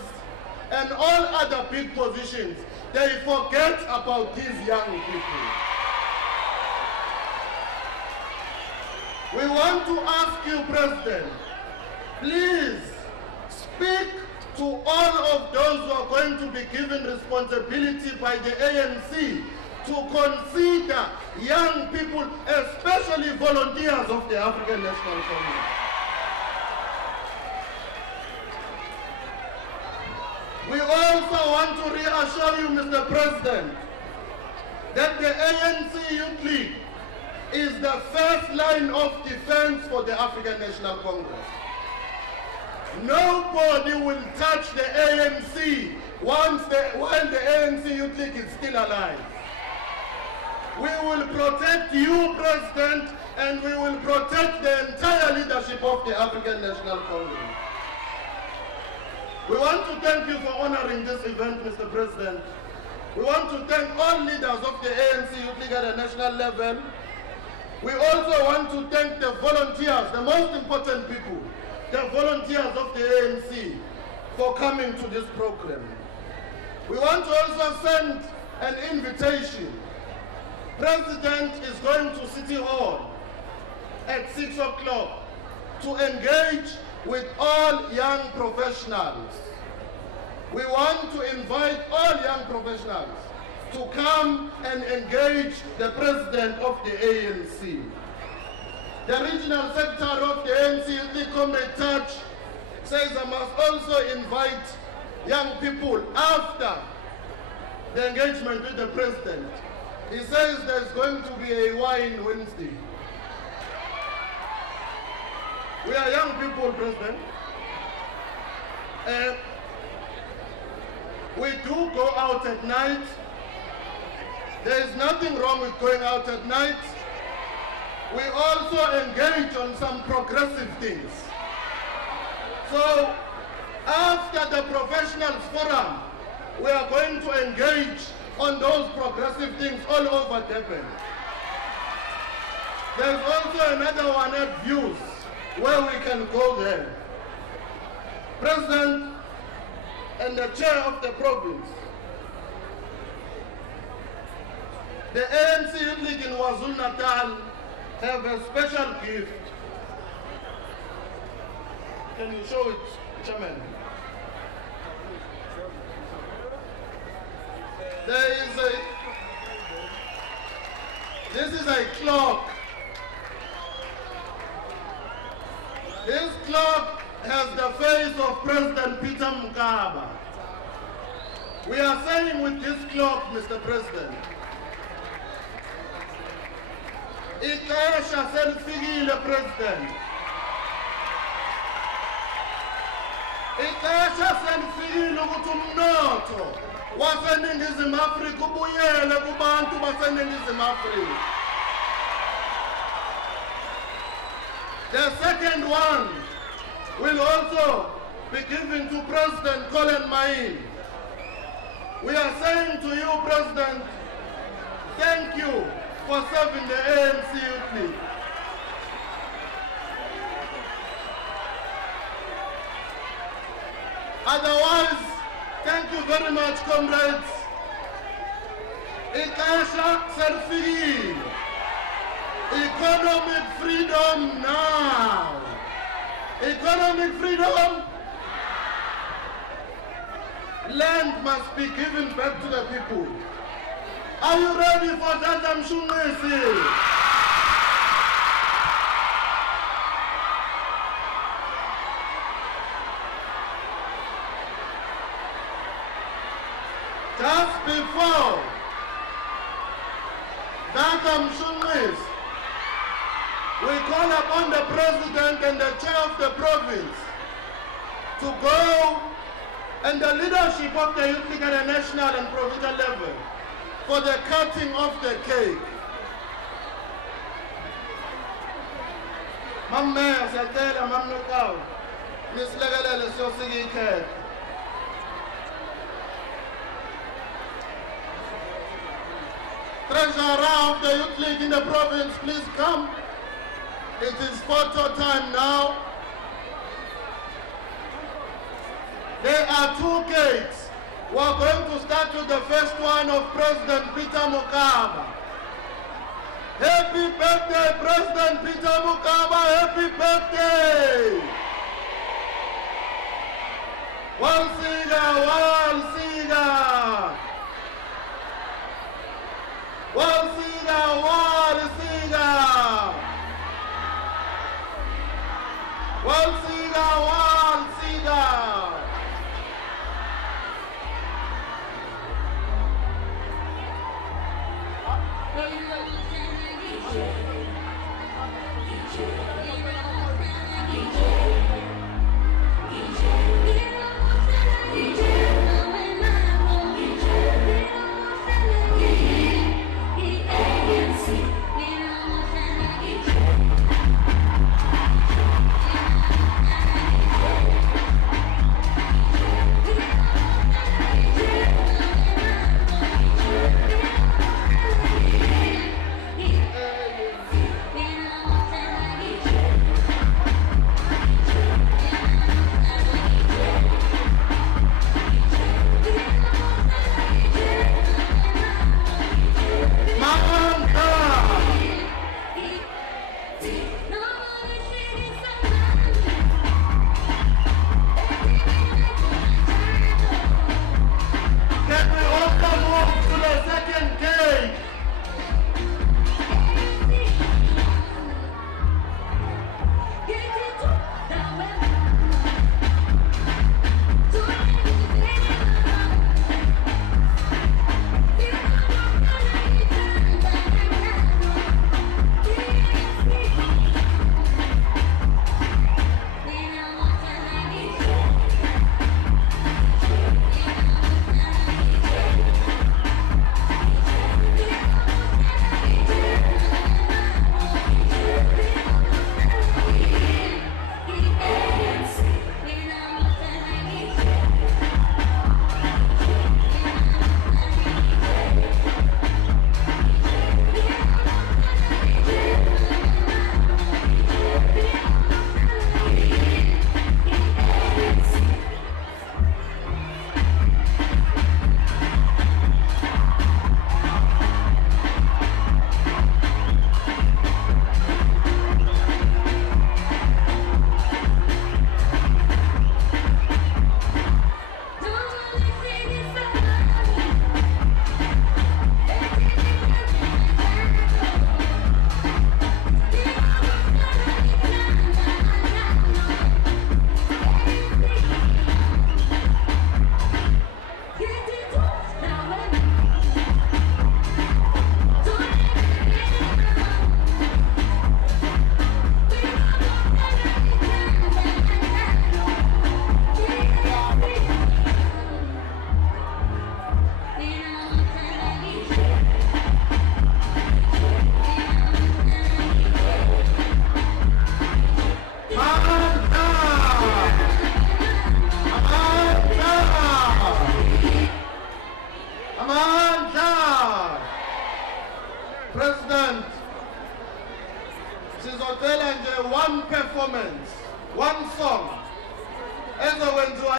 and all other big positions, they forget about these young people. We want to ask you, President, please speak to all of those who are going to be given responsibility by the ANC to consider young people, especially volunteers of the African National Congress. We also want to reassure you, Mr. President, that the ANC Youth League is the first line of defense for the African National Congress. Nobody will touch the ANC while the ANC Youth League is still alive. We will protect you, President, and we will protect the entire leadership of the African National Congress. We want to thank you for honoring this event, Mr. President, We want to thank all leaders of the ANC Youth League at the national level. We also want to thank the volunteers, the most important people, the volunteers of the ANC, for coming to this program. We want to also send an invitation. President is going to City Hall at 6 o'clock to engage with all young professionals. We want to invite all young professionals to come and engage the president of the ANC. The regional secretary of the ANC Youth League Comrade Touch says I must also invite young people after the engagement with the president. He says there's going to be a wine Wednesday. We are young people, President. We do go out at night. There is nothing wrong with going out at night. We also engage on some progressive things. So after the professionals forum, we are going to engage on those progressive things all over Durban. There's also another one at Views where we can go there. President and the chair of the province, the ANC Youth League in KwaZulu-Natal have a special gift. Can you show it, Chairman? This is a clock. This clock has the face of President Peter Mokaba. We are saying with this clock, Mr. President, ixesha selifikile President. Ixesha selifikile ukuthi umnotho waseNingizimu Afrika ubuyele kubantu baseNingizimu Afrika. The second one will also be given to President Colin Maine. We are saying to you, President, thank you for serving the ANC Youth League. Otherwise, thank you very much, comrades. Ixesha selifikile. Economic freedom now. Economic freedom. Land must be given back to the people. Are you ready for that, Mshungisi? Just before that, Mshungisi, we call upon the president and the chair of the province to go and the leadership of the Youth League at the national and provincial level for the cutting of the cake. Mamme, Satela, Mamnukau, Miss Legalele, Sosigi Cake. Treasurer of the Youth League in the province, please come. It is photo time now. There are two cakes. We are going to start with the first one of President Peter Mokaba. Happy birthday, President Peter Mokaba. Happy birthday. Walsiga, Walsiga. Walsiga, Walsiga. Walsiga,